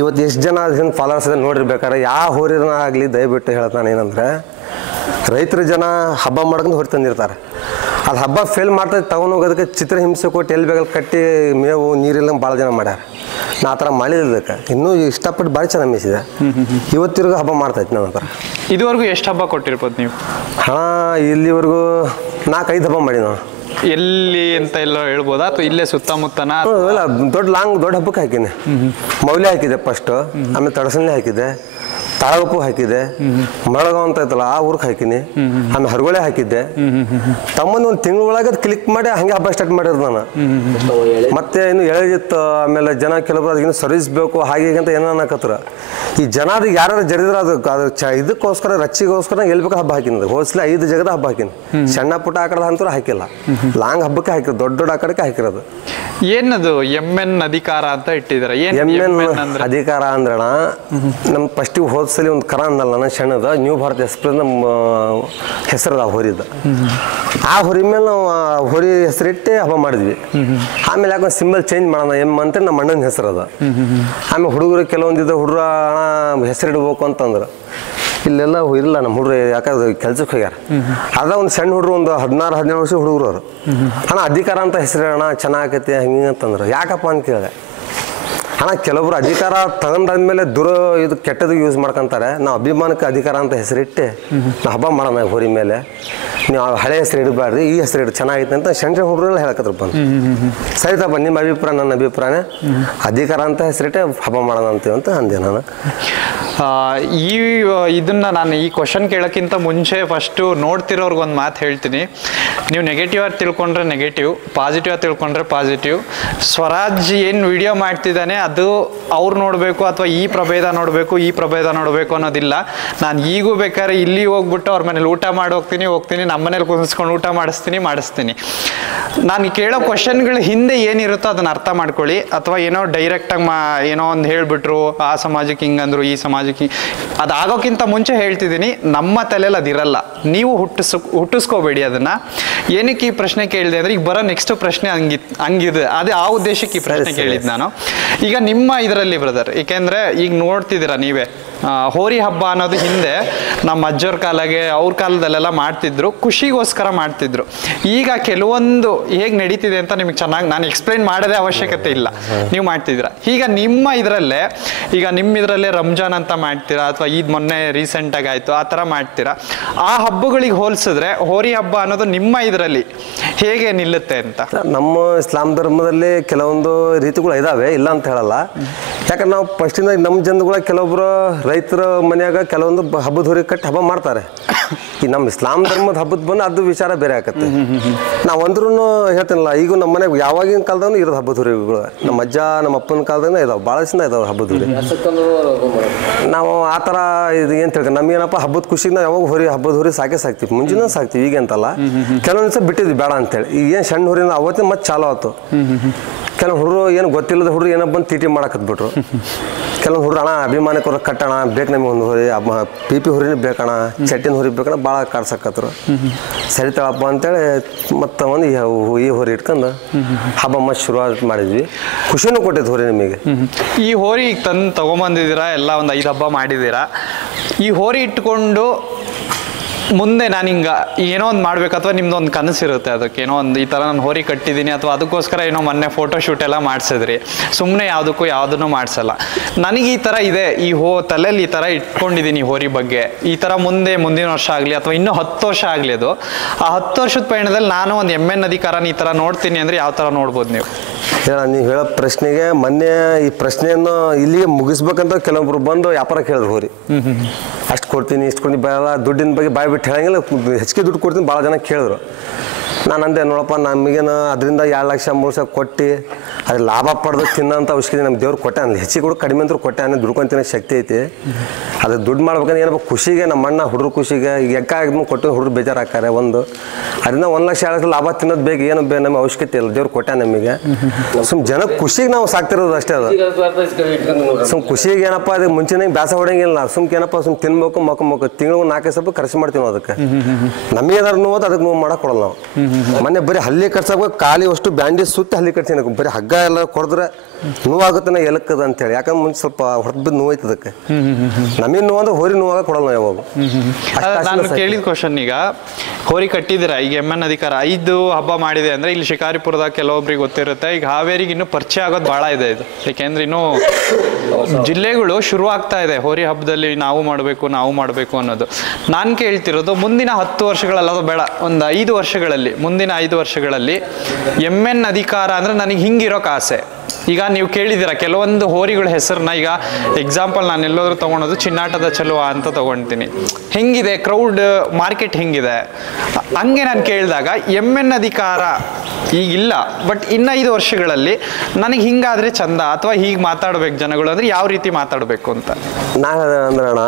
ಇವತ್ತು ಎಷ್ಟು ಜನ ಅದರಿಂದ ಫಾಲೋವರ್ಸ್ ಇದೆ ನೋಡಿರ್ಬೇಕಾರೆ, ಯಾವ ಹೋರಿನ ಆಗಲಿ ದಯವಿಟ್ಟು ಹೇಳ್ತಾನೆ ಏನಂದರೆ, ರೈತರ ಜನ ಹಬ್ಬ ಮಾಡ್ಕೊಂಡು ಹೋರಿ ತಂದಿರ್ತಾರೆ. ಅದು ಹಬ್ಬ ಫೇಲ್ ಮಾಡ್ತಾ ತಗೊಂಡು ಹೋಗೋದಕ್ಕೆ ಚಿತ್ರಹಿಂಸೆ ಕೊಟ್ಟು ಎಲ್ಲಿ ಬೇಗಲ್ಲಿ ಕಟ್ಟಿ ಮೇವು ನೀರೆಲ್ಲ ಭಾಳ ಜನ ಮಾಡ್ಯಾರ. ನಾ ಆ ಥರ ಮಾಡಿದ್ದಕ್ಕೆ ಇನ್ನೂ ಇಷ್ಟಪಟ್ಟು ಭಾಳ ಚೆನ್ನಾಗಿ ಮೇಯಿಸಿದೆ. ಇವತ್ತಿರ್ಗೂ ಹಬ್ಬ ಮಾಡ್ತೈತಿ ನನ್ನ ಹತ್ರ. ಇದುವರೆಗೂ ಎಷ್ಟು ಹಬ್ಬ ಕೊಟ್ಟಿರ್ಬೋದು ನೀವು? ಹಣ ಇಲ್ಲಿವರೆಗೂ 4-5 ಹಬ್ಬ ಮಾಡಿ ನಾವು. ಎಲ್ಲಿ ಅಂತ ಎಲ್ಲ ಹೇಳ್ಬೋದಾ ಅಥವಾ ಇಲ್ಲೇ ಸುತ್ತಮುತ್ತನ? ಇಲ್ಲ, ದೊಡ್ಡ ಹಬ್ಬಕ್ಕೆ ಹಾಕಿನಿ. ಮೌಲ್ಯ ಹಾಕಿದೆ ಫಸ್ಟ್, ಆಮೇಲೆ ತಡಸನ್ಲಿ ಹಾಕಿದೆ, ತಾಳಗಪ್ಪು ಹಾಕಿದೆ, ಮಳಗಾವ್ ಅಂತ ಐತಲ್ಲ ಆ ಊರಿಗೆ ಹಾಕಿನಿ, ಆಮೇಲೆ ಹರಗೋಳೆ ಹಾಕಿದ್ದೆ. ತಮ್ಮಂದು ಒಂದು ತಿಂಗಳೊಳಗೆ ಅದು ಕ್ಲಿಕ್ ಮಾಡಿ ಹಂಗೆ ಹಬ್ಬ ಸ್ಟಾರ್ಟ್ ಮಾಡಿರೋದು ನಾನು. ಮತ್ತೆ ಇನ್ನು ಎಳೆದಿತ್ತು. ಆಮೇಲೆ ಜನ ಕೆಲವರು ಅದಕ್ಕಿಂತ ಸರ್ವಿಸ್ ಬೇಕು ಹಾಗೆ ಅಂತ ಏನೋ ಅನ್ನಕತ್ರ. ಈ ಜನ ಅದಕ್ಕೆ ಯಾರು ಜರಿದ್ರೆ ಅದು ಇದಕ್ಕೋಸ್ಕರ ರಚ್ಚಿಗೋಸ್ಕರ ಎಲ್ಲಿ ಬೇಕು ಹಬ್ಬ ಹಾಕಿನಿ. ಹೋದ್ಸಲಿ 5 ಜಗದ ಹಬ್ಬ ಹಾಕಿನಿ. ಸಣ್ಣ ಪುಟ್ಟ ಆಕಡೆ ಅಂತೂ ಹಾಕಿಲ್ಲ, ಲಾಂಗ್ ಹಬ್ಬಕ್ಕೆ ಹಾಕಿರೋದು, ದೊಡ್ಡ ಆಕಡಕ್ಕೆ ಹಾಕಿರೋದು. ಏನದು MN ಅಧಿಕಾರ ಅಂತ ಇಟ್ಟಿದ್ದಾರೆ? MN ಅಧಿಕಾರ ಅಂದ್ರಣ, ನಮ್ ಫಸ್ಟಿಗೆ ಹೋದ್ಸಲಿ ಒಂದು ಕರ ಅಂದಲ್ಲ ನಾನು ಸಣ್ಣದ ನ್ಯೂ ಭಾರತ್ ಎಕ್ಸ್ಪ್ರೆಸ್ ನಮ್ಮ ಹೆಸರದ ಹೊರಿದ. ಆ ಹೊರಿ ಮೇಲೆ ನಾವು ಹೊರಿ ಹೆಸರಿಟ್ಟೆ ಹಬ್ಬ ಮಾಡಿದ್ವಿ. ಆಮೇಲೆ ಯಾಕೊಂದು ಸಿಂಬಲ್ ಚೇಂಜ್ ಮಾಡೋಣ M ಅಂತ ನಮ್ಮ ಅಣ್ಣನ ಹೆಸರದ. ಆಮೇಲೆ ಹುಡುಗರು ಕೆಲವೊಂದಿದ್ದ ಹುಡುಗರ ಹೆಸರಿಡ್ಬೇಕು ಅಂತಂದ್ರು. ಇಲ್ಲೆಲ್ಲ ಇಲ್ಲ ನಮ್ಮ ಹುಡುಗರು, ಯಾಕಂದ್ರೆ ಕೆಲ್ಸಕ್ಕೆ ಹೋಗ್ಯಾರ. ಅದ ಒಂದು ಸಣ್ಣ ಹುಡುಗರು, ಒಂದು 16-17 ವರ್ಷ ಹುಡುಗರು ಅವರು. ಅಣ್ಣ ಅಧಿಕಾರ ಅಂತ ಹೆಸರಿಡೋಣ ಚೆನ್ನಾಗತ್ತೆ ಹಿಂಗೆ ಅಂತಂದ್ರು. ಯಾಕಪ್ಪ ಅಂತ ಕೇಳಿದೆ. ಅಣ್ಣ ಕೆಲವೊಬ್ರು ಅಧಿಕಾರ ತಗೊಂಡಾದ್ಮೇಲೆ ಇದು ಕೆಟ್ಟದಕ್ಕೆ ಯೂಸ್ ಮಾಡ್ಕೊಂತಾರೆ. ನಾವು ಅಭಿಮಾನಕ್ಕೆ ಅಧಿಕಾರ ಅಂತ ಹೆಸರಿಟ್ಟೆ ನಾವು ಹಬ್ಬ ಮಾಡೋಣ ಹೊರಿ ಮೇಲೆ. ನೀವು ಹಳೆ ಹೆಸರು ಇಡಬಾರ್ದು, ಈ ಹೆಸರು ಇಡು ಚೆನ್ನಾಗೈತೆ ಅಂತ ಸಣ್ಣ ಹುಡುಗರೆಲ್ಲ ಹೇಳಕತ್ರ ಬಂದು. ಸರಿ ತಪ್ಪ, ನಿಮ್ಮ ಅಭಿಪ್ರಾಯ ನನ್ನ ಅಭಿಪ್ರಾಯನೇ, ಅಧಿಕಾರ ಅಂತ ಹೆಸರಿಟ್ಟೆ ಹಬ್ಬ ಮಾಡೋಣ ಅಂತೀವಿ ಅಂತ ಅಂದೆ ನಾನು. ಇದನ್ನ ನಾನು ಈ ಕ್ವಶನ್ ಕೇಳೋಕ್ಕಿಂತ ಮುಂಚೆ ಫಸ್ಟು ನೋಡ್ತಿರೋರ್ಗೆ ಒಂದು ಮಾತು ಹೇಳ್ತೀನಿ. ನೀವು ನೆಗೆಟಿವ್ ಆಗಿ ತಿಳ್ಕೊಂಡ್ರೆ ನೆಗೆಟಿವ್, ಪಾಸಿಟಿವ್ ಆಗಿ ತಿಳ್ಕೊಂಡ್ರೆ ಪಾಸಿಟಿವ್. ಸ್ವರಾಜ್ ಏನು ವಿಡಿಯೋ ಮಾಡ್ತಿದ್ದಾನೆ ಅದು ಅವ್ರು ನೋಡಬೇಕು ಅಥವಾ ಈ ಪ್ರಭೇದ ನೋಡಬೇಕು ಈ ಪ್ರಭೇದ ನೋಡಬೇಕು ಅನ್ನೋದಿಲ್ಲ. ನಾನು ಈಗೂ ಬೇಕಾದ್ರೆ ಇಲ್ಲಿ ಹೋಗ್ಬಿಟ್ಟು ಅವ್ರ ಮನೇಲಿ ಊಟ ಮಾಡಿ ಹೋಗ್ತೀನಿ, ನಮ್ಮ ಮನೇಲಿ ಕುದಿಸ್ಕೊಂಡು ಊಟ ಮಾಡಿಸ್ತೀನಿ. ನಾನು ಕೇಳೋ ಕ್ವಶನ್ಗಳ ಹಿಂದೆ ಏನಿರುತ್ತೋ ಅದನ್ನ ಅರ್ಥ ಮಾಡ್ಕೊಳ್ಳಿ. ಅಥವಾ ಏನೋ ಡೈರೆಕ್ಟಾಗಿ ಏನೋ ಒಂದು ಹೇಳ್ಬಿಟ್ರು ಆ ಸಮಾಜಕ್ಕೆ ಹಿಂಗಂದ್ರು ಈ ಸಮಾಜಕ್ಕೆ ಅದಾಗೋಕ್ಕಿಂತ ಮುಂಚೆ ಹೇಳ್ತಿದ್ದೀನಿ, ನಮ್ಮ ತಲೆಯಲ್ಲಿ ಅದಿರಲ್ಲ. ನೀವು ಹುಟ್ಟಿಸ್ಕೋಬೇಡಿ ಅದನ್ನ. ಏನಕ್ಕೆ ಈ ಪ್ರಶ್ನೆ ಕೇಳಿದೆ ಅಂದ್ರೆ, ಈಗ ಬರೋ ನೆಕ್ಸ್ಟ್ ಪ್ರಶ್ನೆ ಹಂಗಿದೆ. ಅದೇ ಆ ಉದ್ದೇಶಕ್ಕೆ ಈ ಪ್ರಶ್ನೆ ಕೇಳಿದ್ದು ನಾನು. ಈಗ ನಿಮ್ಮ ಇದರಲ್ಲಿ ಬ್ರದರ್, ಏಕೆಂದ್ರೆ ಈಗ ನೋಡ್ತಿದ್ದೀರಾ ನೀವೇ, ಹೋರಿ ಹಬ್ಬ ಅನ್ನೋದು ಹಿಂದೆ ನಮ್ಮ ಅಜ್ಜವ್ರ ಕಾಲಗೆ ಅವ್ರ ಕಾಲದಲ್ಲೆಲ್ಲ ಮಾಡ್ತಿದ್ರು, ಖುಷಿಗೋಸ್ಕರ ಮಾಡ್ತಿದ್ರು. ಈಗ ಕೆಲವೊಂದು ಹೇಗೆ ನಡೀತಿದೆ ಅಂತ ನಿಮಗೆ ಚೆನ್ನಾಗಿ ನಾನು ಎಕ್ಸ್ಪ್ಲೈನ್ ಮಾಡೋದೇ ಅವಶ್ಯಕತೆ ಇಲ್ಲ, ನೀವು ಮಾಡ್ತಿದ್ದೀರಾ. ಈಗ ನಿಮ್ಮ ಇದರಲ್ಲೇ ರಂಜಾನ್ ಅಂತ ಮಾಡ್ತೀರಾ, ಅಥವಾ ಈದ್ ಮೊನ್ನೆ ರೀಸೆಂಟಾಗಿ ಆಯಿತು ಆ ಥರ ಮಾಡ್ತೀರಾ. ಆ ಹಬ್ಬಗಳಿಗೆ ಹೋಲಿಸಿದ್ರೆ ಹೋರಿ ಹಬ್ಬ ಅನ್ನೋದು ನಿಮ್ಮ ಇದರಲ್ಲಿ ಹೇಗೆ ನಿಲ್ಲುತ್ತೆ ಅಂತ? ನಮ್ಮ ಇಸ್ಲಾಂ ಧರ್ಮದಲ್ಲಿ ಕೆಲವೊಂದು ರೀತಿಗಳು ಇದಾವೆ, ಇಲ್ಲ ಅಂತ ಹೇಳಲ್ಲ. ಯಾಕಂದ್ರೆ ನಾವು ಫಸ್ಟಿಂದ ನಮ್ಮ ಜನಗಳ ಕೆಲವೊಬ್ರು ರೈತರ ಮನೆಯಾಗ ಕೆಲವೊಂದು ಹಬ್ಬದ ಹೊರಿ ಕಟ್ಟಿ ಹಬ್ಬ ಮಾಡ್ತಾರೆ. ಈ ನಮ್ಮ ಇಸ್ಲಾಂ ಧರ್ಮದ ಹಬ್ಬದ ಬಂದು ಅದು ವಿಚಾರ ಬೇರೆ ಆಕತ್ತೆ. ನಾವು ಅಂದ್ರೂ ಹೇಳ್ತೀನಲ್ಲ, ಈಗ ನಮ್ಮ ಮನೆಗೆ ಯಾವಾಗಿನ ಕಾಲದಾಗೂ ಇರೋದು ಹಬ್ಬದ ಹೊರಿಗಳು. ನಮ್ಮ ಅಜ್ಜ ನಮ್ಮ ಅಪ್ಪನ ಕಾಲದಾಗ ಇದಾವೆ, ಭಾಳ ದಿನ ಇದಾವೆ ಹಬ್ಬದ ಹೊರಿ. ನಾವು ಆ ಥರ ಇದು ಏನು ತಿಳ್ಕೊಂಡು ನಮಗೇನಪ್ಪ ಹಬ್ಬದ ಖುಷಿಗೆ ನಾವು ಯಾವಾಗ ಹಬ್ಬದ ಹೊರಿ ಸಾಕ್ತೀವಿ, ಮುಂಜಿನ ಸಾಕ್ತೀವಿ. ಈಗ ಅಂತಲ್ಲ, ಕೆಲವೊಂದು ದಿವಸ ಬಿಟ್ಟಿದ್ವಿ ಬೇಡ ಅಂತೇಳಿ. ಈಗ ಏನು ಸಣ್ಣ ಹೊರಿನ ಅವತ್ತಿನ ಮತ್ತೆ ಚಾಲು ಆಯ್ತು. ಕೆಲವು ಹುಡುಗರು ಏನು ಗೊತ್ತಿಲ್ಲದ ಹುಡುಗರು ಏನೋ ಬಂದು ತೀಟಿ ಮಾಡಕತ್ಬಿಟ್ರು. ಕೆಲವೊಂದು ಹುಡುಗರು ಅಣ್ಣ ಅಭಿಮಾನಕ್ಕೆ ಕಟ್ಟಣ ಬೇಕು, ನಮಗೆ ಒಂದು ಹೊರಿ PP ಹೊರಿನೇ ಬೇಕಣ, ಚಟ್ಟಿನ ಹೊರಿ ಬೇಕಣ, ಭಾಳ ಕಾಡ್ಸಕತ್ರು. ಸರಿತಾಳಪ್ಪ ಅಂತೇಳಿ ಮತ್ತೆ ಒಂದು ಈ ಹೊರಿ ಇಟ್ಕೊಂಡು ಹಬ್ಬ ಮತ್ತೆ ಶುರುವಾತ್ ಮಾಡಿದ್ವಿ. ಖುಷಿನೂ ಕೊಟ್ಟಿದ್ದು ಹೊರಿ ನಿಮಗೆ. ಈ ಹೋರಿ ಈಗ ತಗೊಂಬಂದಿದ್ದೀರಾ, ಎಲ್ಲ ಒಂದು 5 ಹಬ್ಬ ಮಾಡಿದ್ದೀರಾ. ಈ ಹೋರಿ ಇಟ್ಕೊಂಡು ಮುಂದೆ ನಾನು ಏನೋ ಒಂದು ಮಾಡ್ಬೇಕು, ಅಥವಾ ನಿಮ್ದು ಒಂದು ಕನಸಿರುತ್ತೆ, ಅದಕ್ಕೆ ಏನೋ ಒಂದು ಈ ಥರ ನಾನು ಹೋರಿ ಕಟ್ಟಿದ್ದೀನಿ, ಅಥವಾ ಅದಕ್ಕೋಸ್ಕರ ಏನೋ ಮೊನ್ನೆ ಫೋಟೋ ಶೂಟ್ ಎಲ್ಲ ಮಾಡಿಸಿದ್ರಿ. ಸುಮ್ಮನೆ ಯಾವುದನ್ನು ಮಾಡಿಸಲ್ಲ. ನನಗೆ ಈ ಥರ ಇದೆ, ಈ ತಲೆಯಲ್ಲಿ ಈ ಥರ ಇಟ್ಕೊಂಡಿದ್ದೀನಿ ಹೋರಿ ಬಗ್ಗೆ, ಈ ಥರ ಮುಂದಿನ ವರ್ಷ ಆಗಲಿ ಅಥವಾ ಇನ್ನೂ 10 ವರ್ಷ ಆಗಲಿ, ಅದು ಆ 10 ವರ್ಷದ ಪಯಣದಲ್ಲಿ ನಾನು ಒಂದು MN ಅಧಿಕಾರನ ಈ ಥರ ನೋಡ್ತೀನಿ ಅಂದರೆ ಯಾವ ಥರ ನೋಡ್ಬೋದು ನೀವು? ನೀವು ಹೇಳೋ ಪ್ರಶ್ನೆಗೆ ಮೊನ್ನೆ ಈ ಪ್ರಶ್ನೆಯನ್ನು ಇಲ್ಲಿಗೆ ಮುಗಿಸ್ಬೇಕಂತ ಕೆಲವೊಬ್ರು ಬಂದು ವ್ಯಾಪಾರ ಕೇಳಿದ್ರು. ಹೋರಿ ಅಷ್ಟು ಕೊಡ್ತೀನಿ ಇಷ್ಟು ಕೊಡ್ತೀನಿ ಬರಲ್ಲ, ದುಡ್ಡಿನ ಬಗ್ಗೆ ಬಾಯ್ ಬಿಟ್ಟು ಹೇಳಂಗಿಲ್ಲ, ಹೆಚ್ಚಿಗೆ ದುಡ್ಡು ಕೊಡ್ತೀನಿ. ಭಾಳ ಜನ ಕೇಳಿದ್ರು. ನಾನು ಅಂದೆ, ನೋಡಪ್ಪ ನಮಗೇನು ಅದರಿಂದ 2 ಲಕ್ಷ 3 ಲಕ್ಷ ಕೊಟ್ಟು ಅದು ಲಾಭ ಪಡೆದು ತಿನ್ನೋಂಥ ಔಷಧಿ ನಮ್ಮ ದೇವ್ರು ಕೊಟ್ಟೆ ಅನ್ನಲಿ. ಹೆಚ್ಚಿಗೆ ಕೂಡ ಕಡಿಮೆ ಅಂತೂ ಕೊಟ್ಟೆ ಅನ್ನೋ ದುಡ್ಕೊಂಡು ತಿನ್ನೋ ಶಕ್ತಿ ಐತಿ. ಅದು ದುಡ್ಡು ಮಾಡ್ಬೇಕಂದ್ರೆ ಏನಪ್ಪ ಖುಷಿಗೆ, ನಮ್ಮ ಅಣ್ಣ ಹುಡುಗರು ಖುಷಿಗೆ ಈಗ ಎಕ್ಕಾಗಿ ಕೊಟ್ಟು ಹುಡುಗರು ಬೇಜಾರು ಹಾಕಾರೆ. ಅದರಿಂದ 1 ಲಕ್ಷ 2 ಲಕ್ಷ ಲಾಭ ತಿನ್ನೋದು ಬೇಕು, ಏನು ನಮಗೆ ಅವಶ್ಯಕತೆ ಇಲ್ಲ, ದೇವ್ರು ಕೊಟ್ಟೆ ನಮಗೆ. ಜನಕ್ಕೆ ಖುಷಿಗೆ ನಾವು ಸಾಕ್ತಿರೋದು ಅಷ್ಟೇ. ಅದು ಖುಷಿಗೆ ಏನಪ್ಪ, ಅದಕ್ಕೆ ಮುಂಚೆನೇ ಬ್ಯಾಸ ಹೊಡಂಗಿಲ್ಲ. ಏನಪ್ಪ ತಿನ್ಬೇಕು ಮಕ್ಕೊಬೇಕು, ತಿಂಗಳು 4 ಸ್ವಲ್ಪ ಖರ್ಚು ಮಾಡ್ತೀವಿ. ಅದಕ್ಕೆ ನಮಗೆ ಅದ್ರ ನೋವು ಅದಕ್ಕೆ ನೋವು ಮಾಡಕ್ಕೆ ಕೊಡಲ್ಲ ನಾವು. ಮೊನ್ನೆ ಬರೀ ಹಲ್ಲಿ ಕಟ್ಸಬೇಕು, ಖಾಲಿ ಅಷ್ಟು ಬ್ಯಾಂಡೇಜ್ ಸುತ್ತಿ ಹಲ್ಲಿ ಕಟ್ಸಿ ಬರೀ ಹಗ್ಗ ಎಲ್ಲ ಕೊಡಿದ್ರೆ ನೋವಾಗುತ್ತಾನೆ ಎಲಕ್ಕದ ಅಂತೇಳಿ. ಯಾಕಂದ್ರೆ ಮುಂಚೆ ಸ್ವಲ್ಪ ಹೊರತು ಬಿದ್ದು ನೋವಾಯ್ತು ಅದಕ್ಕೆ. ನಮಗೆ ನೋವು ಅಂದ್ರೆ ಹೋರಿ ನೋವಾಗ ಕೊಡಲ್ಲ ನಾವು ಯಾವಾಗ. ನಾನು ಕೇಳಿದ ಕ್ವಶನ್, ಈಗ ಹೋರಿ ಕಟ್ಟಿದ್ದೀರಾ, ಈಗ ಎಮ್ಮನ್ ಅಧಿಕಾರ 5 ಹಬ್ಬ ಮಾಡಿದೆ ಅಂದ್ರೆ ಇಲ್ಲಿ ಶಿಕಾರಿಪುರದಾಗ ಕೆಲವೊಬ್ರಿಗೆ ಗೊತ್ತಿರುತ್ತೆ, ಈಗ ಹಾವೇರಿಗೆ ಇನ್ನೂ ಪರಿಚಯ ಆಗೋದು ಬಹಳ ಇದೆ ಇದು. ಯಾಕೆಂದ್ರೆ ಇನ್ನೂ ಜಿಲ್ಲೆಗಳು ಶುರು ಆಗ್ತಾ ಇದೆ ಹೋರಿ ಹಬ್ಬದಲ್ಲಿ ನಾವು ಮಾಡಬೇಕು ಅನ್ನೋದು. ನಾನು ಕೇಳ್ತಿರೋದು ಮುಂದಿನ 10 ವರ್ಷಗಳಲ್ಲ, ಬೇಡ ಒಂದು 5 ವರ್ಷಗಳಲ್ಲಿ, ಮುಂದಿನ 5 ವರ್ಷಗಳಲ್ಲಿ ಎಮ್ಮೆನ್ ಅಧಿಕಾರ ಅಂದ್ರೆ ನನಗೆ ಹಿಂಗಿರೋಕೆ ಆಸೆ. ಈಗ ನೀವು ಕೇಳಿದ್ದೀರಾ ಕೆಲವೊಂದು ಹೋರಿಗಳ ಹೆಸರನ್ನ, ಈಗ ಎಕ್ಸಾಂಪಲ್ ನಾನು ಎಲ್ಲೋದ್ರೂ ತಗೊಳೋದು ಚಿನ್ನಾಟದ ಚಲುವ ಅಂತ ತಗೊಳ್ತೀನಿ. ಹೆಂಗಿದೆ ಕ್ರೌಡ್ ಮಾರ್ಕೆಟ್ ಹೆಂಗಿದೆ ಹಂಗೆ ನಾನು ಕೇಳಿದಾಗ ಎಮ್ಮೆನ್ ಅಧಿಕಾರ ಈಗಿಲ್ಲ, ಬಟ್ ಇನ್ನು 5 ವರ್ಷಗಳಲ್ಲಿ ನನಗೆ ಹಿಂಗಾದ್ರೆ ಚಂದ ಅಥವಾ ಹೀಗೆ ಮಾತಾಡ್ಬೇಕು ಜನಗಳು ಅಂದ್ರೆ ಯಾವ ರೀತಿ ಮಾತಾಡಬೇಕು ಅಂತ. ನಾನು ಅಂದ್ರೆ ಅಣ್ಣ,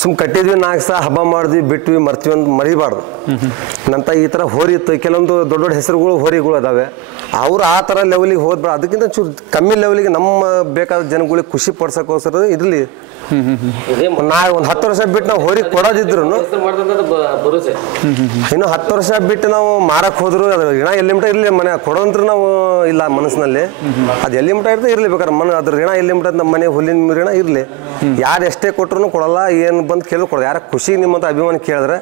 ಸುಮ್ ಕಟ್ಟಿದ್ವಿ 4 ಸಹ ಹಬ್ಬ ಮಾಡಿದ್ವಿ ಬಿಟ್ವಿ ಮರ್ತೀವಿ ಅಂತ ಮರಿಬಾರ್ದು. ನಂತ ಈ ಥರ ಹೋರಿ ಇತ್ತು, ಕೆಲವೊಂದು ದೊಡ್ಡ ದೊಡ್ಡ ಹೆಸರುಗಳು ಹೋರಿಗಳು ಅದಾವೆ, ಅವ್ರು ಆ ಥರ ಲೆವೆಲಿಗೆ ಹೋದ್ಬೇಡ. ಅದಕ್ಕಿಂತ ಚೂರು ಕಮ್ಮಿ ಲೆವೆಲಿಗೆ ನಮ್ಮ ಬೇಕಾದ ಜನಗಳಿಗೆ ಖುಷಿ ಪಡ್ಸೋಕ್ಕೋಸ್ಕರ ಇರಲಿ. ನಾ ಒಂದು 10 ವರ್ಷ ಬಿಟ್ಟು ನಾವು ಹೋರಿ ಕೊಡೋದಿದ್ರು, ಇನ್ನು 10 ವರ್ಷ ಬಿಟ್ಟು ನಾವು ಮಾರಕ್ ಹೋದ್ರು ಅದ್ರ ಋಣ ಎಲ್ಲಿ ಮಟ ಇರಲಿ, ಮನೆ ಕೊಡೋಂತ್ರ ನಾವು ಇಲ್ಲ ಮನಸ್ಸಿನಲ್ಲಿ. ಅದು ಎಲ್ಲಿ ಮಟ ಇರ್ತದೆ ಇರಲಿ, ಬೇಕಾದ್ರೆ ಅದ್ರ ಋಣ ಎಲ್ಲಿ ಮಟ ನಮ್ಮ ಮನೆ ಹುಲ್ಲಿನ ಋಣ ಇರಲಿ. ಯಾರು ಎಷ್ಟೇ ಕೊಟ್ಟರು ಕೊಡಲ್ಲ, ಏನು ಬಂದು ಕೇಳಿ ಕೊಡೋದು. ಯಾರ ಖುಷಿ ನಿಮ್ಮಂತ ಅಭಿಮಾನ ಕೇಳಿದ್ರೆ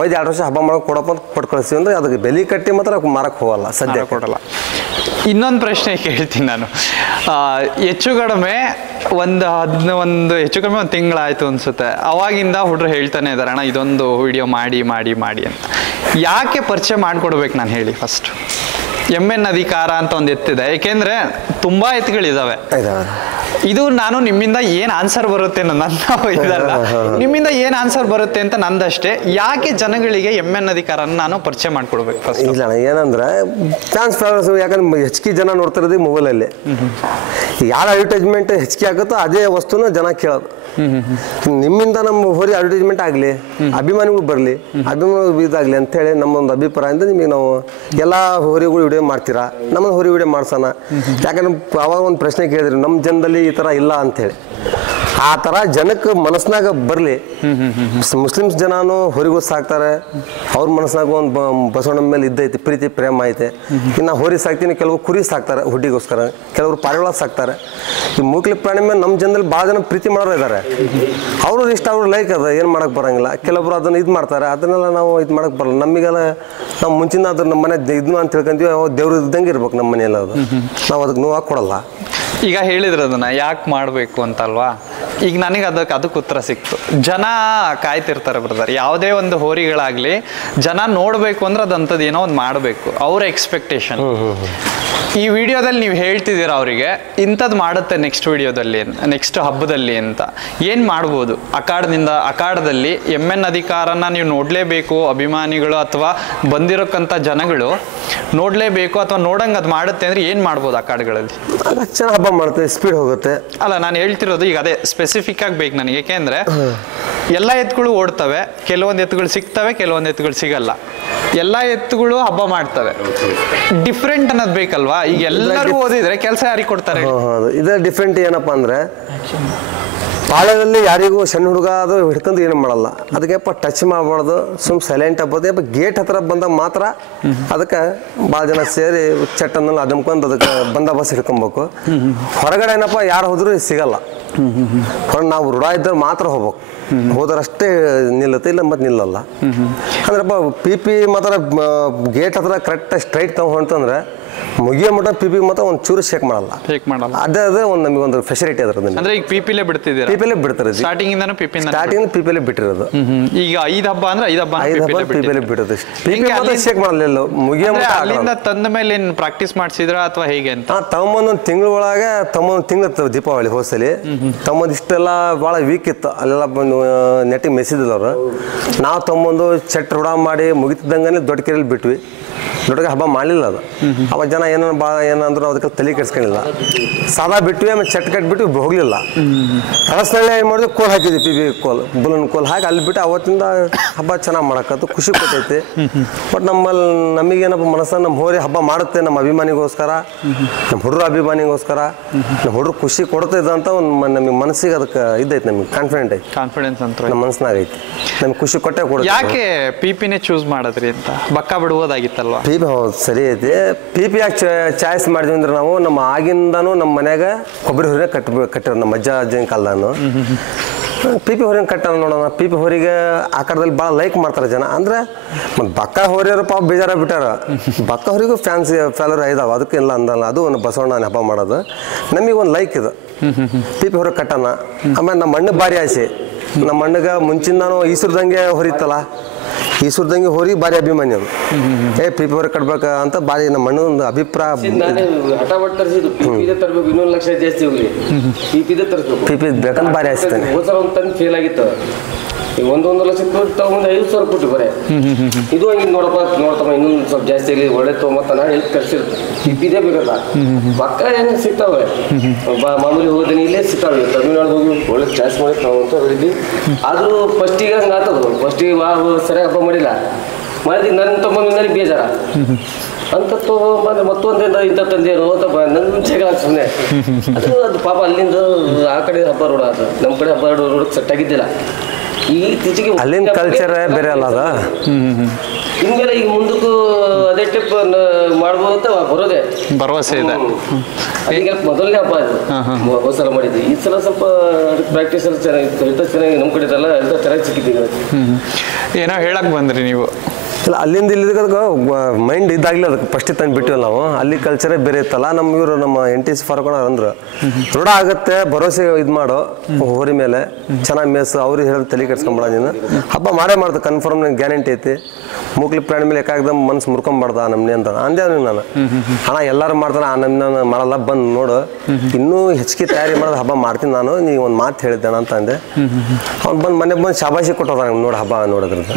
ಒಯ್ದು 2 ವರ್ಷ ಹಬ್ಬ ಮಾಡೋಕೆ ಕೊಡಪ್ಪ ಅಂತ ಕೊಟ್ಟು ಕಳಿಸ್ತೀವಿ ಅಂದ್ರೆ ಅದಕ್ಕೆ ಬೆಲೆ ಕಟ್ಟಿ ಮಾತ್ರ ಮಾರಕ್ಕೆ ಹೋಗಲ್ಲ, ಸದ್ಯ ಕೊಡಲ್ಲ. ಇನ್ನೊಂದು ಪ್ರಶ್ನೆ ಕೇಳ್ತೀನಿ ನಾನು, ಹೆಚ್ಚು ಕಡಿಮೆ ಒಂದು ತಿಂಗಳಾಯ್ತು ಅನ್ಸುತ್ತೆ, ಅವಾಗಿಂದ ಹುಡ್ರು ಹೇಳ್ತಾನೆ ಇದಾರೆ ಅಣ್ಣ ಇದೊಂದು ವಿಡಿಯೋ ಮಾಡಿ ಮಾಡಿ ಮಾಡಿ ಅಂತ. ಯಾಕೆ ಪರಿಚಯ ಮಾಡ್ಕೊಡ್ಬೇಕು ನಾನು ಹೇಳಿ? ಫಸ್ಟ್ ಎಮ್ಮೆನ್ ಅಧಿಕಾರ ಅಂತ ಒಂದು ಎತ್ತಿದೆ, ಏಕೆಂದ್ರೆ ತುಂಬಾ ಎತ್ತುಗಳಿದಾವೆ. ಇದು ನಾನು ನಿಮ್ಮಿಂದ ಏನ್ ಆನ್ಸರ್ ಬರುತ್ತೆ ನನ್ನ ಇದಲ್ಲ, ನಿಮ್ಮಿಂದ ಏನ್ ಆನ್ಸರ್ ಬರುತ್ತೆ ಅಂತ ನಂದಷ್ಟೇ. ಯಾಕೆ ಜನಗಳಿಗೆ ಎಮ್ಮೆನ್ ಅಧಿಕಾರನ ನಾನು ಪರಿಚಯ ಮಾಡ್ಕೊಡ್ಬೇಕು ಫಸ್ಟ್? ಇಲ್ಲ ಏನಂದ್ರೆ ಚಾನ್ಸ್ ಫೇವರ್ಸ್, ಯಾಕಂದ್ರೆ ಹೆಚ್ಚಿಗೆ ಜನ ನೋಡ್ತಿರೋದು ಮೊಬೈಲಲ್ಲಿ. ಯಾರ ಅಡ್ವರ್ಟೈಸ್ಮೆಂಟ್ ಹೆಚ್ಚಿಗೆ ಆಗುತ್ತೋ ಅದೇ ವಸ್ತುನ ಜನ ಕೇಳೋದು. ನಿಮ್ಮಿಂದ ನಮ್ಮ ಹೋರಿ ಅಡ್ವರ್ಟೈಸ್ಮೆಂಟ್ ಆಗಲಿ, ಅಭಿಮಾನಿಗಳು ಬರಲಿ, ಅಭಿಮಾನಿಗಳು ಇದಾಗಲಿ ಅಂತೇಳಿ ನಮ್ಮೊಂದು ಅಭಿಪ್ರಾಯದಿಂದ ನಿಮಗೆ ನಾವು ಎಲ್ಲ ಹೋರಿಗಳು ವಿಡಿಯೋ ಮಾಡ್ತೀರಾ, ನಮ್ಮನ್ನು ಹೋರಿ ವಿಡಿಯೋ ಮಾಡ್ಸೋಣ. ಯಾಕಂದ್ರೆ ಅವಾಗ ಒಂದು ಪ್ರಶ್ನೆ ಕೇಳಿದ್ರಿ, ನಮ್ಮ ಜನದಲ್ಲಿ ಈ ಥರ ಇಲ್ಲ ಅಂಥೇಳಿ. ಆ ಥರ ಜನಕ್ಕೆ ಮನಸ್ಸಿನಾಗ ಬರಲಿ. ಮುಸ್ಲಿಮ್ಸ್ ಜನನು ಹೊರಿಗೂ ಸಾಕ್ತಾರೆ, ಅವ್ರ ಮನಸ್ಸಿನಾಗ ಒಂದು ಬಸವಣ್ಣ ಮೇಲೆ ಇದ್ದೈತಿ, ಪ್ರೀತಿ ಪ್ರೇಮ ಐತೆ. ಇನ್ನು ಹೋರಿ ಸಾಕ್ತೀನಿ, ಕೆಲವರು ಕುರಿ ಸಾಕ್ತಾರೆ ಹುಡ್ಡಿಗೋಸ್ಕರ, ಕೆಲವರು ಪಾರಿವಾಳ ಸಾಕ್ತಾರೆ. ಈ ಮೂಕ್ಲಿ ಪ್ರಾಣಿ ಮೇಲೆ ನಮ್ಮ ಜನದಲ್ಲಿ ಭಾಳ ಜನ ಪ್ರೀತಿ ಮಾಡೋರು ಇದ್ದಾರೆ. ಅವರು ಇಷ್ಟ, ಅವ್ರು ಲೈಕ್ ಅದ, ಏನು ಮಾಡೋಕೆ ಬರೋಂಗಿಲ್ಲ. ಕೆಲವರು ಅದನ್ನು ಇದು ಮಾಡ್ತಾರೆ, ಅದನ್ನೆಲ್ಲ ನಾವು ಇದು ಮಾಡೋಕೆ ಬರಲ್ಲ. ನಮಗೆಲ್ಲ ನಾವು ಮುಂಚಿನ ಅದ್ರ ನಮ್ಮ ಮನೆ ಇದನ್ನು ಅಂತ ತಿಳ್ಕೊಂತೀವಿ, ದೇವ್ರು ಇದ್ದಂಗೆ ಇರ್ಬೇಕು ನಮ್ಮ ಮನೆಯಲ್ಲ. ಅದು ನಾವು ಅದಕ್ಕೆ ನೋವಾಗಿ ಕೊಡಲ್ಲ. ಈಗ ಹೇಳಿದ್ರೆ ಅದನ್ನ ಯಾಕೆ ಮಾಡಬೇಕು ಅಂತಲ್ವಾ, ಈಗ ನನಗೆ ಅದಕ್ಕೆ ಉತ್ತರ ಸಿಕ್ತು. ಜನ ಕಾಯ್ತಿರ್ತಾರೆ ಬ್ರದರ್, ಯಾವುದೇ ಒಂದು ಹೋರಿಗಳಾಗ್ಲಿ ಜನ ನೋಡ್ಬೇಕು ಅಂದ್ರೆ ಅದಂಥದ್ದು ಏನೋ ಒಂದು ಮಾಡಬೇಕು, ಅವ್ರ ಎಕ್ಸ್ಪೆಕ್ಟೇಷನ್. ಈ ವಿಡಿಯೋದಲ್ಲಿ ನೀವು ಹೇಳ್ತಿದ್ದೀರಾ ಅವರಿಗೆ ಇಂಥದ್ದು ಮಾಡುತ್ತೆ ನೆಕ್ಸ್ಟ್ ವಿಡಿಯೋದಲ್ಲಿ, ನೆಕ್ಸ್ಟ್ ಹಬ್ಬದಲ್ಲಿ ಅಂತ. ಏನು ಮಾಡ್ಬೋದು ಅಖಾಡದಲ್ಲಿ ಎಮ್ಮೆನ್ ಅಧಿಕಾರನ ನೀವು ನೋಡಲೇಬೇಕು, ಅಭಿಮಾನಿಗಳು ಅಥವಾ ಬಂದಿರೋಕ್ಕಂಥ ಜನಗಳು ನೋಡಲೇಬೇಕು ಅಥವಾ ನೋಡಂಗೆ ಅದು ಮಾಡುತ್ತೆ ಅಂದ್ರೆ ಏನು ಮಾಡ್ಬೋದು ಅಖಾಡಗಳಲ್ಲಿ? ಚೆನ್ನಾಗಿ ಹಬ್ಬ ಮಾಡುತ್ತೆ, ಸ್ಪೀಡ್ ಹೋಗುತ್ತೆ. ಅಲ್ಲ ನಾನು ಹೇಳ್ತಿರೋದು ಈಗ ಅದೇ ಸ್ಪೆಸಿಫಿಕ್ ಆಗಿ ಬೇಕು ನನಗೆ. ಯಾಕೆಂದ್ರೆ ಎಲ್ಲ ಎತ್ತುಗಳು ಓಡ್ತವೆ, ಕೆಲವೊಂದು ಎತ್ತುಗಳು ಸಿಗ್ತವೆ, ಕೆಲವೊಂದು ಎತ್ತುಗಳು ಸಿಗಲ್ಲ. ಎಲ್ಲ ಎತ್ತುಗಳು ಹಬ್ಬ ಮಾಡ್ತವೆ, ಡಿಫ್ರೆಂಟ್ ಅನ್ನೋದು ಬೇಕಲ್ವಾ? ಈಗ ಎಲ್ಲರೂ ಓದಿದ್ರೆ ಕೆಲಸ ಯಾರಿಗೆ ಕೊಡ್ತಾರೆ? ಇದೇ ಡಿಫ್ರೆಂಟ್ ಏನಪ್ಪಾ ಅಂದ್ರೆ, ಪಾಳ್ಯದಲ್ಲಿ ಯಾರಿಗೂ ಸಣ್ಣ ಹುಡುಗ ಅದು ಹಿಡ್ಕೊಂಡು ಏನು ಮಾಡಲ್ಲ, ಅದಕ್ಕೆಪ್ಪ ಟಚ್ ಮಾಡಬಾರ್ದು, ಸುಮ್ ಸೈಲೆಂಟ್ ಆಗ್ಬೋದು. ಯಪ್ಪ ಗೇಟ್ ಹತ್ರ ಬಂದಾಗ ಮಾತ್ರ ಅದಕ್ಕೆ ಭಾಳ ಜನ ಸೇರಿ ಚಟ್ಟನ್ನೆಲ್ಲ ಅದಮ್ಕೊಂಡು ಅದಕ್ಕೆ ಬಂದೋಬಸ್ತ್ ಹಿಡ್ಕೊಬೇಕು. ಹೊರಗಡೆ ಏನಪ್ಪ ಯಾರು ಹೋದ್ರು ಸಿಗಲ್ಲ. ಹೊರಗೆ ನಾವು ರೂಢ ಇದ್ದರೆ ಮಾತ್ರ ಹೋಗ್ಬೇಕು, ಹೋದರಷ್ಟೇ ನಿಲ್ಲುತ್ತೆ, ಇಲ್ಲ ಮತ್ತೆ ನಿಲ್ಲಲ್ಲ. ಅಂದ್ರಪ್ಪ ಪಿ ಮಾತ್ರ ಗೇಟ್ ಹತ್ರ ಕರೆಕ್ಟ್ ಸ್ಟ್ರೈಟ್ ತಗೊಂಡ್ತಂದ್ರೆ ಮುಗಿಯೋ ಮಟ್ಟ ಪಿಪಿ ಮಾತ್ರ ಒಂದು ಚೂರು ಶೇಕ್ ಮಾಡಲ್ಲ. ಅದೇ ಒಂದು ನಮಗೆ ಒಂದು ಫೆಸಿಲಿಟಿ ಅದ್ರದ್ದು. ಅಂದ್ರೆ ಈಗ ಪಿಪಿಲೇ ಬಿಡ್ತಿದ್ದೀರಾ? ಪಿಪಿಲೇ ಬಿಡ್ತಾರೆ ಸ್ಟಾರ್ಟಿಂಗ್ ಇಂದಾನು ಪಿಪಿಲೇ ಬಿಟ್ಟಿರೋದು. ಈಗ 5 ಹಬ್ಬ ಅಂದ್ರೆ 5 ಹಬ್ಬ ಪಿಪಿಲೇ ಬಿಡೋದು, ಶೇಕ್ ಮಾಡಲಿಲ್ಲ. ಮುಗಿಯೋ ಮಟ್ಟ ಅಲ್ಲಿಂದ ತಂದ ಮೇಲೆ ಏನು ಪ್ರಾಕ್ಟೀಸ್ ಮಾಡಿಸಿದ್ರ ಅಥವಾ ಹೇಗೆ ಅಂತ? ತಮ್ಮೊಂದೊಂದು ತಿಂಗಳ ಒಳಗೆ ತಿಂಗಳು ದೀಪಾವಳಿ ಹೋಸಲಿ ತಮ್ಮೊಂದು ಇಷ್ಟೆಲ್ಲ ಭಾಳ ವೀಕ್ ಇತ್ತು, ಅಲ್ಲೆಲ್ಲ ಬಂದು ನೆಟ್ಟಿಗೆ ಮೆಸಿದಿಲ್ಲ ಅವರು. ನಾವು ತಮ್ಮೊಂದು ಚಟ್ ರೂಢ ಮಾಡಿ ಮುಗಿತಿದ್ದಂಗೆ ದೊಡ್ಡ ಕೆರೆಯಲ್ಲಿ ಬಿಟ್ವಿ. ದೊಡ್ಡಗೆ ಹಬ್ಬ ಮಾಡಲಿಲ್ಲ ಅದು. ಅವ ಜನ ಏನಂದ್ರು ಅದಕ್ಕೆ ತಲೆ ಕೆಡ್ಸ್ಕೊಂಡಿಲ್ಲ. ಸಾದಾ ಬಿಟ್ವಿ, ಆಮೇಲೆ ಚಟ್ ಕಟ್ಬಿಟ್ಟು ಹೋಗ್ಲಿಲ್ಲ. ಕಳಸನಳ್ಳಿ ಏನು ಮಾಡಿದ್ವಿ, ಕೋಲ್ ಹಾಕಿದ್ವಿ, PB ಕೋಲ್, ಬುಲನ್ ಕೋಲ್ ಹಾಕಿ ಅಲ್ಲಿ ಬಿಟ್ಟು ಅವತ್ತಿಂದ ಹಬ್ಬ ಚೆನ್ನಾಗಿ ಮಾಡಕತ್ತು, ಖುಷಿ ಕೊಟ್ಟೈತಿ. ಬಟ್ ನಮಗೇನಪ್ಪ ಮನಸ್ಸನ್ನು ನಮ್ಮ ಹೋರಿ ಹಬ್ಬ ಮಾಡುತ್ತೆ, ನಮ್ಮ ಅಭಿಮಾನಿಗೋಸ್ಕರ, ನಮ್ಮ ಹುಡುಗರ ಅಭಿಮಾನಿಗೋಸ್ಕರ, ನಮ್ಮ ಹುಡುಗರು ಖುಷಿ ಕೊಡ್ತೈತೆ ಅಂತ ಒಂದು ನಮಗೆ ಮನಸ್ಸಿಗೆ ಅದಕ್ಕೆ ಇದೈತೆ, ನಮಗೆ ಕಾನ್ಫಿಡೆನ್ಸ್ ಅಂತ ನಮ್ಮ ಮನಸ್ಸಿನಾಗ ಐತಿ, ನಮ್ಗೆ ಖುಷಿ ಕೊಟ್ಟೆ ಕೊಡುತ್ತೆ. ಯಾಕೆ PP-ನೇ ಚೂಸ್ ಮಾಡಿದ್ರಿ ಅಂತ? ಬಕ್ಕ ಬಿಡ್ಬೋದಾಗಿತ್ತಲ್ವಾ? PP ಹೌದು ಸರಿ ಐತಿ. PP ಯಾಕೆ ಚಾಯ್ಸ್ ಮಾಡಿದ್ವಿ ಅಂದ್ರೆ ನಾವು ನಮ್ಮ ಆಗಿಂದನೂ ನಮ್ಮ ಮನ್ಯಾಗ ಕೊಬ್ಬರಿ ಹೊರಿನ ಕಟ್ಟಿರೋ ನಮ್ಮ ಅಜ್ಜನ ಕಾಲದಾನು PP ಹೊರಿನ ಕಟ್ಟ ನೋಡೋಣ. PP ಹೊರಿಗೆ ಆಕಾರದಲ್ಲಿ ಭಾಳ ಲೈಕ್ ಮಾಡ್ತಾರೆ ಜನ. ಅಂದ್ರೆ ಮತ್ತು ಬಕ್ಕ ಹೊರಿಯರು ಪಾಪ ಬೇಜಾರ ಬಿಟ್ಟಾರ, ಬಕ್ಕ ಹೊರಿಗೂ ಫ್ಯಾಲರ್ ಇದಾವೆ, ಅದಕ್ಕೆ ಇಲ್ಲ ಅಂದಲ್ಲ. ಅದು ಒಂದು ಬಸವಣ್ಣ ಹಬ್ಬ ಮಾಡೋದು ನಮಗೆ ಒಂದು ಲೈಕ್ ಇದು, PP ಹೊರಗೆ ಕಟ್ಟಣ. ಆಮೇಲೆ ನಮ್ಮ ಅಣ್ಣಗೆ ಭಾರಿ ಆಸೆ, ನಮ್ಮ ಅಣ್ಣಗೆ ಮುಂಚಿಂದಾನು ಈಶ್ವರದಂಗೆ ಹೊರಿತಲ್ಲ, ಈಶ್ವರದಂಗೆ ಹೋರಿ ಭಾರಿ ಅಭಿಮಾನಿ ಅದು. PP ಹೊರಗೆ ಕಟ್ಬೇಕ ಅಂತ ಭಾರಿ ನಮ್ಮ ಅಣ್ಣ ಒಂದು ಅಭಿಪ್ರಾಯ. PP ಬೇಕಂತ ಭಾರಿ ಆಯ್ತಾನೆ. ಫೇಲ್ ಆಗಿತ್ತು, ಒಂದೊಂದು ಲಕ್ಷ ತಗೊಂಡು 5,000 ಕೊಟ್ಟು ಬರೇ ಇದು ಹಂಗೆ ನೋಡಪ್ಪ ಇನ್ನೊಂದು ಸ್ವಲ್ಪ ಜಾಸ್ತಿ ಆಗಲಿ ಒಳ್ಳೆ ತೊಗೊಂಬತ್ತ ನಾ ಹೇಳಿ ಕರ್ಸಿರ್ತೀನಿ. PP-ದೇ ಬೇಕಲ್ಲ, ಪಕ್ಕ ಏನು ಸಿಗ್ತಾವೆ, ಮಾಮೂಲಿ ಹೋದನಿ ಇಲ್ಲೇ ಸಿಗ್ತಾವೆ. ತಮಿಳ್ನಾಡು ಹೋಗಿ ಒಳ್ಳೆ ಚಾಯ್ಸ್ ಮಾಡಿ ನಾವು ಅಂತ ಹೇಳಿದ್ವಿ. ಆದರೂ ಫಸ್ಟಿಗೆ ಹಂಗೆ ಆಗ್ತದೆ, ಫಸ್ಟಿಗೆ ಸರಿಯಾಗಿ ಹಬ್ಬ ಮಾಡಿಲ್ಲ, ನನ್ನ ತಗೊಂಡು ಬೇಜಾರ ಅಂತ ತೊಗೊಂಬಂದ್ರೆ ಮತ್ತೊಂದಿಂದ ಇಂಥ ತಂದೇನು ಅಂತ ನನ್ನ ಮುಂಚೆಗೆ ಸುಮ್ಮನೆ ಅದು ಪಾಪ ಅಲ್ಲಿಂದ ಆ ಕಡೆ ಹಬ್ಬ ರೋಡ, ಅದು ನಮ್ಮ ಕಡೆ ಹಬ್ಬ ರೋಡಕ್ಕೆ ಸೆಟ್ ಆಗಿದ್ದಿಲ್ಲ. ಇತ್ತೀಚೆಗೆ ಅಲ್ಲಿನ ಕಲ್ಚರ್ ಬೇರೆ ಅಲ್ಲ ಅದ. ಇನ್ಮೇಲೆ ಈಗ ಮುಂದಕ್ಕೂ ಅದೇ ಟೈಪ್ ಮಾಡ್ಬೋದು ಅಂತ ಬರೋದೇ ಭರವಸೆ ಇದೆ. ಈಗ ಮೊದಲನೇ ಹಬ್ಬ ಅದು, ಹೋದ ಸಲ ಮಾಡಿದ್ವಿ. ಈ ಸಲ ಸ್ವಲ್ಪ ಪ್ರಾಕ್ಟೀಸ್ ಎಲ್ಲ ಚೆನ್ನಾಗಿ ನಮ್ಮ ಕಡೆ ಎಲ್ಲ ಚೆನ್ನಾಗಿ ಸಿಕ್ಕಿದ್ದೀವಿ. ಏನೋ ಹೇಳಕ್ ಬಂದ್ರಿ ನೀವು? ಇಲ್ಲ, ಅಲ್ಲಿಂದ ಇಲ್ಲಿಗೆ ಮೈಂಡ್ ಇದಾಗಲಿ, ಅದಕ್ಕೆ ಫಸ್ಟ್ ತಂದು ಬಿಟ್ಟಿವಿ ನಾವು. ಅಲ್ಲಿ ಕಲ್ಚರೇ ಬೇರೆ ಇತ್ತಲ್ಲ. ನಮ್ಮ NTC ಫಾರ್ಕೋಣ ಅಂದ್ರೆ ದೃಢ ಆಗುತ್ತೆ, ಭರವಸೆ ಇದು ಮಾಡೋ ಹೋರಿ ಮೇಲೆ ಚೆನ್ನಾಗಿ ಮೇಸು, ಅವ್ರಿಗೆ ಹೇಳಿದ್ರೆ ತಲೆ ಕೆಡ್ಸ್ಕೊಂಬೇಡ, ನೀನು ಹಬ್ಬ ಮಾಡೇ ಮಾಡ್ದೆ ಕನ್ಫರ್ಮ್, ನಂಗೆ ಗ್ಯಾರಂಟಿ ಐತಿ. ಮೂಕ್ಲಿ ಪ್ರಾಣಿ ಮೇಲೆ ಯಾಕಾಗ್ದಮ್ ಮನ್ಸು ಮುರ್ಕೊಂಬಾರ್ದ ನಮ್ನೆ ಅಂತ ಅಂದೇವ್ ನಾನು. ಹಣ ಎಲ್ಲರೂ ಮಾಡ್ತಾನೆ, ಆ ನಮ್ನ ಮಾಡಲ್ಲ, ಬಂದು ನೋಡು ಇನ್ನೂ ಹೆಚ್ಚಿಗೆ ತಯಾರಿ ಮಾಡೋದು ಹಬ್ಬ ಮಾಡ್ತೀನಿ ನಾನು, ನೀವು ಒಂದು ಮಾತು ಹೇಳಿದ್ದೇಣ ಅಂತ ಅಂದೆ. ಅವ್ನು ಬಂದು ಶಾಬಾಶಿ ಕೊಟ್ಟೋದ ನೋಡಿ ಹಬ್ಬ ನೋಡೋದ್ರದ್ದು.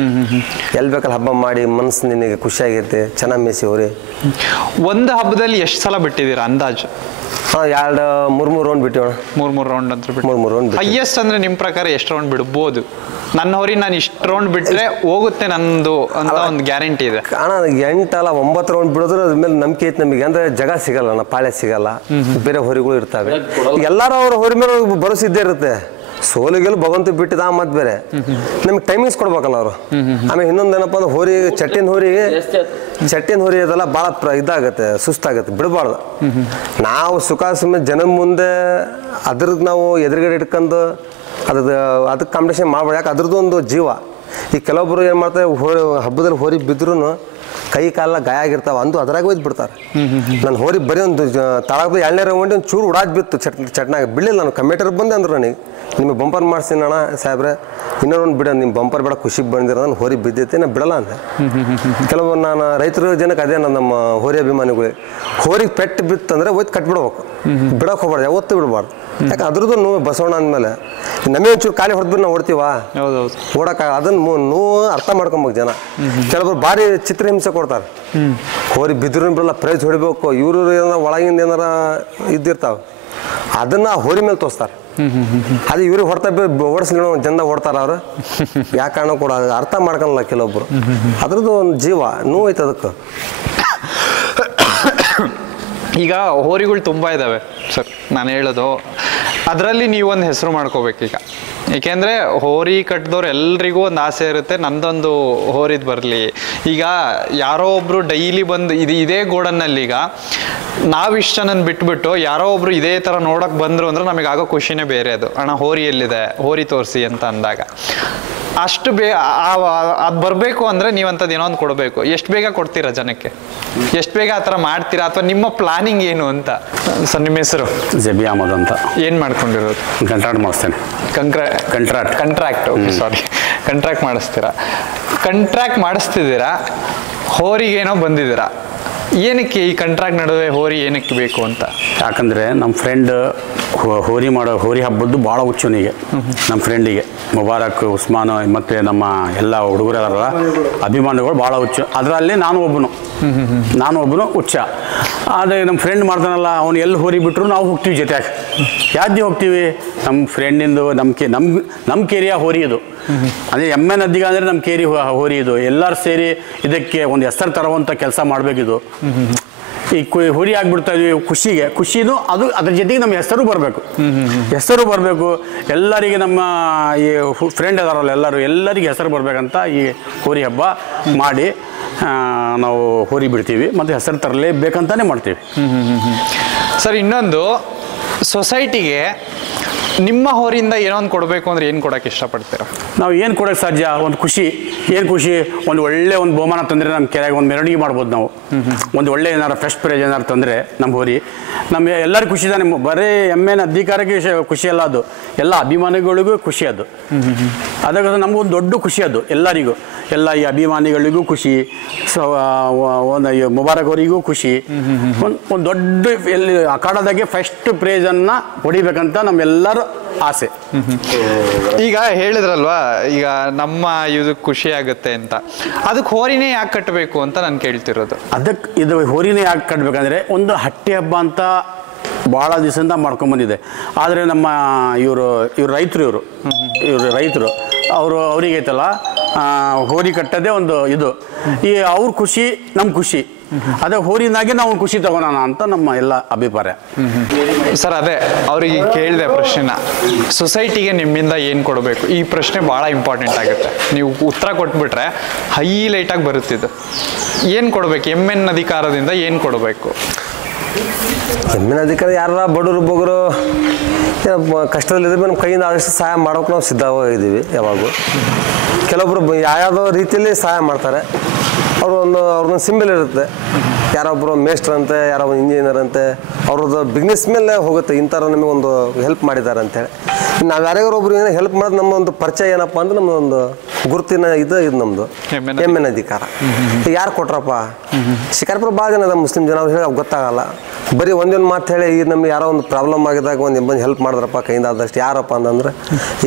ಎಲ್ಲಿ ಬೇಕಲ್ಲ ಹಬ್ಬ ಮಾಡಿ, ಮನಸ್ಸು ನಿನಗೆ ಖುಷಿ ಆಗೈತೆ, ಚೆನ್ನಾಗಿ ಮೇಸಿ ಹೋರಿ. ಒಂದು ಹಬ್ಬದಲ್ಲಿ ಎಷ್ಟು ಸಲ ಬಿಟ್ಟಿದ್ದೀರಾ ಅಂದಾಜು? 2-3 ರೌಂಡ್ ಬಿಟ್ಟಿವಣ. 3 ರೌಂಡ್ ಅಂತ ಬಿಟ್ಟು 3 ರೌಂಡ್. ಹೈಯೆಸ್ಟ್ ಅಂದ್ರೆ ನಿಮ್ಮ ಪ್ರಕಾರ ಎಷ್ಟು ರೌಂಡ್ ಬಿಡ್ಬೋದು? ನನ್ನ ಹೊರಿ ನಾನು ಇಷ್ಟು ರೌಂಡ್ ಬಿಟ್ರೆ ಹೋಗುತ್ತೆ ನಂದು ಅಂತ ಒಂದು ಗ್ಯಾರಂಟಿ ಇದೆ. ಅಣ್ಣ 8 ಅಲ್ಲ 9 ರೌಂಡ್ ಬಿಡೋದ್ರೆ ಅದ್ರ ಮೇಲೆ ನಂಬಿಕೆ ಐತೆ ನಮಗೆ. ಅಂದ್ರೆ ಜಾಗ ಸಿಗಲ್ಲ, ಅಣ್ಣ ಪಾಳೆ ಸಿಗಲ್ಲ, ಬೇರೆ ಹೊರಿಗಳು ಇರ್ತವೆ. ಎಲ್ಲಾರು ಅವ್ರ ಹೊರಿ ಮೇಲೆ ಭರೋಸೆ ಇದ್ದೇ ಇರುತ್ತೆ. ಸೋಲಿಗೆಲ್ಲ ಭಗವಂತ ಬಿಟ್ಟಿದ ಮತ್ತೆ ಬೇರೆ ನಮಗೆ ಟೈಮಿಂಗ್ಸ್ ಕೊಡ್ಬೇಕಲ್ಲ ಅವರು. ಆಮೇಲೆ ಇನ್ನೊಂದೇನಪ್ಪ ಅಂದ್ರೆ ಹೋರಿ ಚಟ್ಟಿನ ಹೊರಿ ಅದೆಲ್ಲ ಭಾಳ ಇದಾಗತ್ತೆ, ಸುಸ್ತಾಗತ್ತೆ, ಬಿಡಬಾರ್ದು. ನಾವು ಸುಖ ಸುಮ್ಮನೆ ಜನದ ಮುಂದೆ ಅದ್ರದ್ದು ನಾವು ಎದುರುಗಡೆ ಇಟ್ಕೊಂಡು ಅದಕ್ಕೆ ಕಾಂಪಿಟೇಷನ್ ಮಾಡ್ಬೇಡ. ಯಾಕೆ ಅದ್ರದ್ದು ಒಂದು ಜೀವ. ಈ ಕೆಲವೊಬ್ರು ಏನು ಮಾಡ್ತಾರೆ, ಹಬ್ಬದಲ್ಲಿ ಹೋರಿ ಬಿದ್ರೂ ಕೈ ಕಾಲ ಗಾಯ ಆಗಿರ್ತಾವೆ, ಅಂದು ಅದ್ರಾಗ ಒಯ್ದು ಬಿಡ್ತಾರೆ. ನಾನು ಹೋರಿ ಬರೀ ಒಂದು ತಳಗದ 2ನೇ ರೌಂಡ್ ಒಂದು ಚೂರು ಉಡಾಜ್ ಬಿತ್ತು ಚಟ್ನಾಗ ಬಿಡಲಿಲ್ಲ. ನಾನು ಕಮಿಟರ್ ಬಂದೆ ಅಂದ್ರು ನನಗೆ, ನಿಮಗೆ ಬಂಪರ್ ಮಾಡಿಸ್ತೀನಿ ಅಣ್ಣ ಸಾಹೇಬ್ರೆ, ಇನ್ನೊಂದು ಬಿಡ, ನಿಮ್ಮ ಬಂಪರ್ ಬೇಡ, ಖುಷಿ ಬಂದಿರೋ ನಾನು ಹೋರಿ ಬಿದ್ದೈತಿ, ನಾನು ಬಿಡಲ್ಲ ಅಂದೆ. ಕೆಲವು ನಾನು ರೈತರ ಜನಕ್ಕೆ ಅದೇ ನಮ್ಮ ಹೋರಿ ಅಭಿಮಾನಿಗಳಿಗೆ, ಹೋರಿಗೆ ಪೆಟ್ಟು ಬಿತ್ತಂದ್ರೆ ಒಯ್ದು ಕಟ್ಬಿಡ್ಬೇಕು, ಬಿಡೋಕೆ ಹೋಗ್ಬಾರ್ದು, ಯಾವತ್ತೂ ಬಿಡಬಾರ್ದು. ಯಾಕೆ ಅದ್ರದ್ದು ನೋವು ಬಸವಣ್ಣ ಅಂದಮೇಲೆ ನಮಗೆ ಒಂಚೂರು ಖಾಲಿ ಹೊಡೆದ್ಬಿಟ್ಟು ನಾವು ಓಡ್ತೀವ, ಓಡಕ್ಕೆ ಅದನ್ನು ನೋವು ಅರ್ಥ ಮಾಡ್ಕೊಬೇಕು ಜನ. ಕೆಲವರು ಭಾರಿ ಚಿತ್ರಹಿಂಸೆ ಕೊಡ್ತಾರೆ, ಹೋರಿ ಬಿದ್ರು ಬಿಡಲ್ಲ, ಪ್ರೈಸ್ ಹೊಡಿಬೇಕು, ಇವರು ಏನಾರ ಒಳಗಿಂದ ಏನಾರ ಇದ್ದಿರ್ತಾವೆ, ಅದನ್ನು ಹೋರಿ ಮೇಲೆ ತೋರಿಸ್ತಾರೆ. ಅದು ಇವ್ರಿಗೆ ಹೊಡ್ತಾ ಓಡಿಸ್ಲಿ ಜನ ಓಡ್ತಾರ ಅವ್ರು, ಯಾಕೆ ಕಾರಣ ಕೂಡ ಅರ್ಥ ಮಾಡ್ಕೊಳಲ್ಲ ಕೆಲವೊಬ್ರು. ಅದ್ರದ್ದು ಒಂದು ಜೀವ ನೋವು ಐತೆ ಅದಕ್ಕೆ. ಈಗ ಹೋರಿಗಳು ತುಂಬ ಇದ್ದಾವೆ ಸರ್, ನಾನು ಹೇಳೋದು ಅದರಲ್ಲಿ ನೀವೊಂದು ಹೆಸರು ಮಾಡ್ಕೋಬೇಕೀಗ. ಏಕೆಂದರೆ ಹೋರಿ ಕಟ್ಟಿದವ್ರು ಎಲ್ರಿಗೂ ಒಂದು ಆಸೆ ಇರುತ್ತೆ, ನಂದೊಂದು ಹೋರಿದು ಬರಲಿ. ಈಗ ಯಾರೋ ಒಬ್ಬರು ಡೈಲಿ ಬಂದು ಇದೇ ಗೋಡನ್ನಲ್ಲಿ ಈಗ ನಾವಿಷ್ಟು ಜನನ ಬಿಟ್ಬಿಟ್ಟು ಯಾರೋ ಒಬ್ರು ಇದೇ ಥರ ನೋಡೋಕೆ ಬಂದರು ಅಂದ್ರೆ ನಮಗೆ ಆಗೋ ಖುಷಿನೇ ಬೇರೆ. ಅದು ಅಣ್ಣ ಹೋರಿ ಎಲ್ಲಿದೆ, ಹೋರಿ ತೋರಿಸಿ ಅಂತ ಅಂದಾಗ ಅಷ್ಟು ಅದು ಬರಬೇಕು ಅಂದರೆ ನೀವಂಥದ್ದು ಏನೋ ಒಂದು ಕೊಡಬೇಕು. ಎಷ್ಟು ಬೇಗ ಕೊಡ್ತೀರಾ ಜನಕ್ಕೆ, ಎಷ್ಟು ಬೇಗ ಆ ಥರ ಮಾಡ್ತೀರಾ, ಅಥವಾ ನಿಮ್ಮ ಪ್ಲಾನಿಂಗ್ ಏನು ಅಂತ? ಸರ್ ನಿಮ್ಮ ಹೆಸರು? ಜಬಿ ಅಹಮದ್ ಅಂತ. ಏನು ಮಾಡ್ಕೊಂಡಿರೋದು? ಕಂಟ್ರಾಕ್ಟ್ ಮಾಡಿಸ್ತೇನೆ. ಕಂಟ್ರಾಕ್ಟ್ ಓಕೆ, ಸಾರಿ, ಕಂಟ್ರಾಕ್ಟ್ ಮಾಡಿಸ್ತೀರಾ. ಕಂಟ್ರಾಕ್ಟ್ ಮಾಡಿಸ್ತಿದ್ದೀರಾ, ಹೋರಿಗೇನೋ ಬಂದಿದ್ದೀರಾ, ಏನಕ್ಕೆ ಈ ಕಂಟ್ರಾಕ್ಟ್ ನಡುವೆ ಹೋರಿ ಏನಕ್ಕೆ ಬೇಕು ಅಂತ? ಯಾಕಂದರೆ ನಮ್ಮ ಫ್ರೆಂಡ್ ಹೋರಿ ಹಬ್ಬದ್ದು ಭಾಳ ಹುಚ್ಚುನಿಗೆ, ನಮ್ಮ ಫ್ರೆಂಡಿಗೆ ಮುಬಾರಕ್, ಉಸ್ಮಾನ್ ಮತ್ತು ನಮ್ಮ ಎಲ್ಲ ಹುಡುಗರಲ್ಲ ಅಭಿಮಾನಿಗಳು ಭಾಳ ಹುಚ್ಚು. ಅದರಲ್ಲಿ ನಾನು ಒಬ್ಬನು ಹುಚ್ಚ. ಆದರೆ ನಮ್ಮ ಫ್ರೆಂಡ್ ಮಾಡ್ತಾನಲ್ಲ ಅವ್ನು ಎಲ್ಲಿ ಹೋರಿ ಬಿಟ್ಟರು ನಾವು ಹೋಗ್ತೀವಿ ಜೊತೆಯಾಗ. ಯಾವ್ದು ಹೋಗ್ತೀವಿ ನಮ್ಮ ಫ್ರೆಂಡಿಂದು ನಮ್ಮ ಕೇರಿಯ ಹೋರಿ ಇದು. ಅಂದರೆ ಎಮ್ಮೆ ನದಿಗೆ ಅಂದರೆ ನಮ್ಮ ಕೇರಿ ಹೋರಿ ಇದು. ಎಲ್ಲರೂ ಸೇರಿ ಇದಕ್ಕೆ ಒಂದು ಹೆಸರು ತರುವಂಥ ಕೆಲಸ ಮಾಡಬೇಕಿದು. ಈ ಹೋರಿ ಆಗ್ಬಿಡ್ತಾ ಇದೀವಿ ಖುಷಿನೂ ಅದು ಅದ್ರ ಜೊತೆಗೆ ನಮ್ಮ ಹೆಸರು ಬರಬೇಕು. ಎಲ್ಲರಿಗೆ ನಮ್ಮ ಈ ಫ್ರೆಂಡ್ ಅದಾರಲ್ಲ ಎಲ್ಲರಿಗೆ ಹೆಸರು ಬರಬೇಕಂತ ಈ ಹೋರಿ ಹಬ್ಬ ಮಾಡಿ ನಾವು ಹೋರಿ ಬಿಡ್ತೀವಿ ಮತ್ತು ಹೆಸರು ತರಲೇಬೇಕಂತಾನೆ ಮಾಡ್ತೀವಿ. ಸರ್, ಇನ್ನೊಂದು ಸೊಸೈಟಿಗೆ ನಿಮ್ಮ ಹೋರಿಯಿಂದ ಏನೋ ಒಂದು ಕೊಡಬೇಕು ಅಂದ್ರೆ ಏನು ಕೊಡೋಕೆ ಇಷ್ಟಪಡ್ತೀರಾ? ನಾವು ಏನು ಕೊಡೋಕ್ಕೆ ಸಾಧ್ಯ? ಒಂದು ಖುಷಿ. ಒಂದು ಒಳ್ಳೆ ಒಂದು ಬಹುಮಾನ ತಂದರೆ ನಮ್ಮ ಕೆರೆಗೆ ಒಂದು ಮೆರವಣಿಗೆ ಮಾಡ್ಬೋದು ನಾವು. ಒಂದು ಒಳ್ಳೆ ಏನಾರು ಫಸ್ಟ್ ಪ್ರೈಜ್ ಏನಾರು ತಂದರೆ ನಮ್ಮ ಹೋರಿ ನಮ್ಮ ಎಲ್ಲರಿಗೂ ಖುಷಿ ತಾನೆ. ಬರೀ ಎಮ್ಮೆನ ಅಧಿಕಾರಕ್ಕೆ ಖುಷಿ ಅಲ್ಲ, ಅದು ಎಲ್ಲ ಅಭಿಮಾನಿಗಳಿಗೂ ಖುಷಿ. ಅದಕ್ಕೆ ನಮಗೊಂದು ದೊಡ್ಡ ಖುಷಿ ಅದು. ಎಲ್ಲರಿಗೂ ಎಲ್ಲ ಈ ಅಭಿಮಾನಿಗಳಿಗೂ ಖುಷಿ, ಒಂದು ಮುಬಾರಕ್ ಅವರಿಗೂ ಖುಷಿ. ಒಂದು ದೊಡ್ಡ ಎಲ್ಲಿ ಅಖಾಡದಾಗೆ ಫಸ್ಟ್ ಪ್ರೈಜನ್ನು ಹೊಡಿಬೇಕಂತ ನಮ್ಮೆಲ್ಲರೂ ಆಸೆ. ಈಗ ಹೇಳಿದ್ರಲ್ವಾ, ಈಗ ನಮ್ಮ ಇದು ಖುಷಿ ಆಗುತ್ತೆ ಅಂತ, ಅದಕ್ಕೆ ಹೋರಿನೇ ಯಾಕೆ ಕಟ್ಟಬೇಕು ಅಂತ ನಾನು ಕೇಳ್ತಿರೋದು. ಅದಕ್ಕೆ ಇದು ಹೋರಿನೇ ಯಾಕೆ ಕಟ್ಟಬೇಕಂದ್ರೆ ಒಂದು ಹಟ್ಟಿ ಹಬ್ಬ ಅಂತ ಭಾಳ ದಿವಸದಿಂದ ಮಾಡ್ಕೊಂಬಂದಿದೆ. ಆದರೆ ನಮ್ಮ ಇವರು ರೈತರು ಅವ್ರಿಗೆ ಐತಲ್ಲ ಹೋರಿ ಕಟ್ಟೋದೇ ಒಂದು ಇದು. ಈ ಅವ್ರ ಖುಷಿ ನಮ್ಮ ಖುಷಿ, ಅದೇ ಹೋರಿನಾಗೆ ನಾವು ಖುಷಿ ತಗೊಳೋಣ ಅಂತ ನಮ್ಮ ಎಲ್ಲ ಅಭಿಪ್ರಾಯ. ಸರ್, ಅದೇ ಅವರಿಗೆ ಕೇಳಿದೆ ಪ್ರಶ್ನೆನ, ಸೊಸೈಟಿಗೆ ನಿಮ್ಮಿಂದ ಏನು ಕೊಡಬೇಕು? ಈ ಪ್ರಶ್ನೆ ಭಾಳ ಇಂಪಾರ್ಟೆಂಟ್ ಆಗುತ್ತೆ. ನೀವು ಉತ್ತರ ಕೊಟ್ಬಿಟ್ರೆ ಹೈಲೈಟಾಗಿ ಬರುತ್ತಿದ್ದು. ಏನು ಕೊಡಬೇಕು? ಎಮ್ಮೆನ್ ಅಧಿಕಾರದಿಂದ ಏನು ಕೊಡಬೇಕು? ಎಮ್ಮಿನ ಅಧಿಕಾರ ಯಾರ ಬಡವರು ಬಗ್ಗರು ಕಷ್ಟದಲ್ಲಿದ್ದರೆ ನಮ್ಮ ಕೈಯಿಂದ ಆದಷ್ಟು ಸಹಾಯ ಮಾಡೋಕೆ ನಾವು ಸಿದ್ಧವಾಗಿದ್ದೀವಿ. ಯಾವಾಗೂ ಕೆಲವೊಬ್ರು ಯಾವ್ಯಾವುದೋ ರೀತಿಯಲ್ಲಿ ಸಹಾಯ ಮಾಡ್ತಾರೆ. ಅವ್ರದ್ದೊಂದು ಸಿಂಬಲ್ ಇರುತ್ತೆ. ಯಾರೊಬ್ಬರು ಮೇಸ್ಟ್ರ್ ಅಂತೆ, ಯಾರೊಬ್ಬ ಇಂಜಿನಿಯರ್ ಅಂತೆ, ಅವ್ರದ್ದು ಬಿಸ್ನೆಸ್ ಮೇಲೆ ಹೋಗುತ್ತೆ. ಇಂಥವ್ರು ನಮಗೆ ಒಂದು ಹೆಲ್ಪ್ ಮಾಡಿದ್ದಾರೆ ಅಂತೇಳಿ. ನಾವು ಯಾರ್ಯಾರೊಬ್ರು ಏನೋ ಹೆಲ್ಪ್ ಮಾಡೋದು ನಮ್ಮೊಂದು ಪರಿಚಯ ಏನಪ್ಪ ಅಂದ್ರೆ ನಮ್ಮದೊಂದು ಗುರುತಿನ ಇದು ನಮ್ಮದು ಎಮ್ಮೆನ ಅಧಿಕಾರ. ಯಾರು ಕೊಟ್ರಪ್ಪ? ಶಿಕಾರಿಪುರ ಭಾಳ ಜನ ಅದ ಮುಸ್ಲಿಂ ಜನ, ಅವ್ರು ಹೇಳಿ ಗೊತ್ತಾಗಲ್ಲ. ಬರೀ ಒಂದೊಂದು ಮಾತು ಹೇಳಿ ಈಗ ನಮ್ಗೆ ಯಾರೋ ಒಂದು ಪ್ರಾಬ್ಲಮ್ ಆಗಿದಾಗ ಒಂದು ಹೆಲ್ಪ್ ಮಾಡಿದ್ರಪ್ಪ ಕೈಯಿಂದ ಆದಷ್ಟು. ಯಾರಪ್ಪ ಅಂತಂದ್ರೆ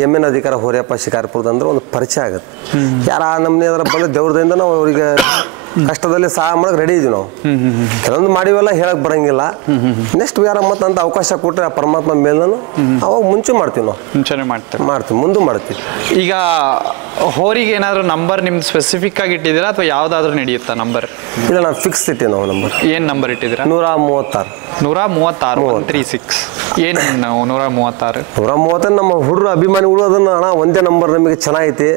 ಎಮ್ಮೆನ ಅಧಿಕಾರ ಹೋರಿಯಪ್ಪ ಶಿಕಾರಿಪುರದ ಅಂದ್ರೆ ಒಂದು ಪರಿಚಯ ಆಗುತ್ತೆ. ಯಾರು ನಮ್ಮನೆ ಅದರ ಬಂದ ದೇವ್ರದಿಂದ ನಾವು ಅವರಿಗೆ ಕಷ್ಟದಲ್ಲಿ ಸಹಾಯ ಮಾಡಕ್ಕೆ ರೆಡಿ ಇದೀವಿ ನಾವು. ಕೆಲವೊಂದು ಮಾಡಿವೆಲ್ಲ ಹೇಳಕ್ ಬರಂಗಿಲ್ಲ. ನೆಕ್ಸ್ಟ್ ಯಾರ ಮತ್ತೆ ಅಂತ ಅವಕಾಶ ಕೊಟ್ಟರೆ ಆ ಪರಮಾತ್ಮ ಮೇಲೂ ಅವಾಗ ಮುಂಚೆ ಮಾಡ್ತೀವಿ ನಾವು. ಮುಂಚೆನೆ ಮಾಡ್ತೀವಿ, ಮುಂದೆ ಮಾಡ್ತೀವಿ. ಈಗ ಹೋರಿಗೆ ಏನಾದರೂ ನಂಬರ್ ನಿಮ್ದು ಸ್ಪೆಸಿಫಿಕ್ ಆಗಿ ಇಟ್ಟಿದ್ದೀರಾ ಅಥವಾ ಯಾವ್ದಾದ್ರು ನಡೆಯುತ್ತಾ ನಂಬರ್? ಇಲ್ಲ, ನಾವು ಫಿಕ್ಸ್ ಇಟ್ಟಿವಿ ನಾವು ನಂಬರ್. ಏನು ನಂಬರ್ ಇಟ್ಟಿದ್ದೀರಾ? 136. 136 ಏನು 136 ನಮ್ಮ ಹುಡುಗರು ಅಭಿಮಾನಿಗಳು ಅದನ್ನ ಅಣ್ಣ ಒಂದೇ ನಂಬರ್ ನಮಗೆ ಚೆನ್ನಾಗೈತಿ,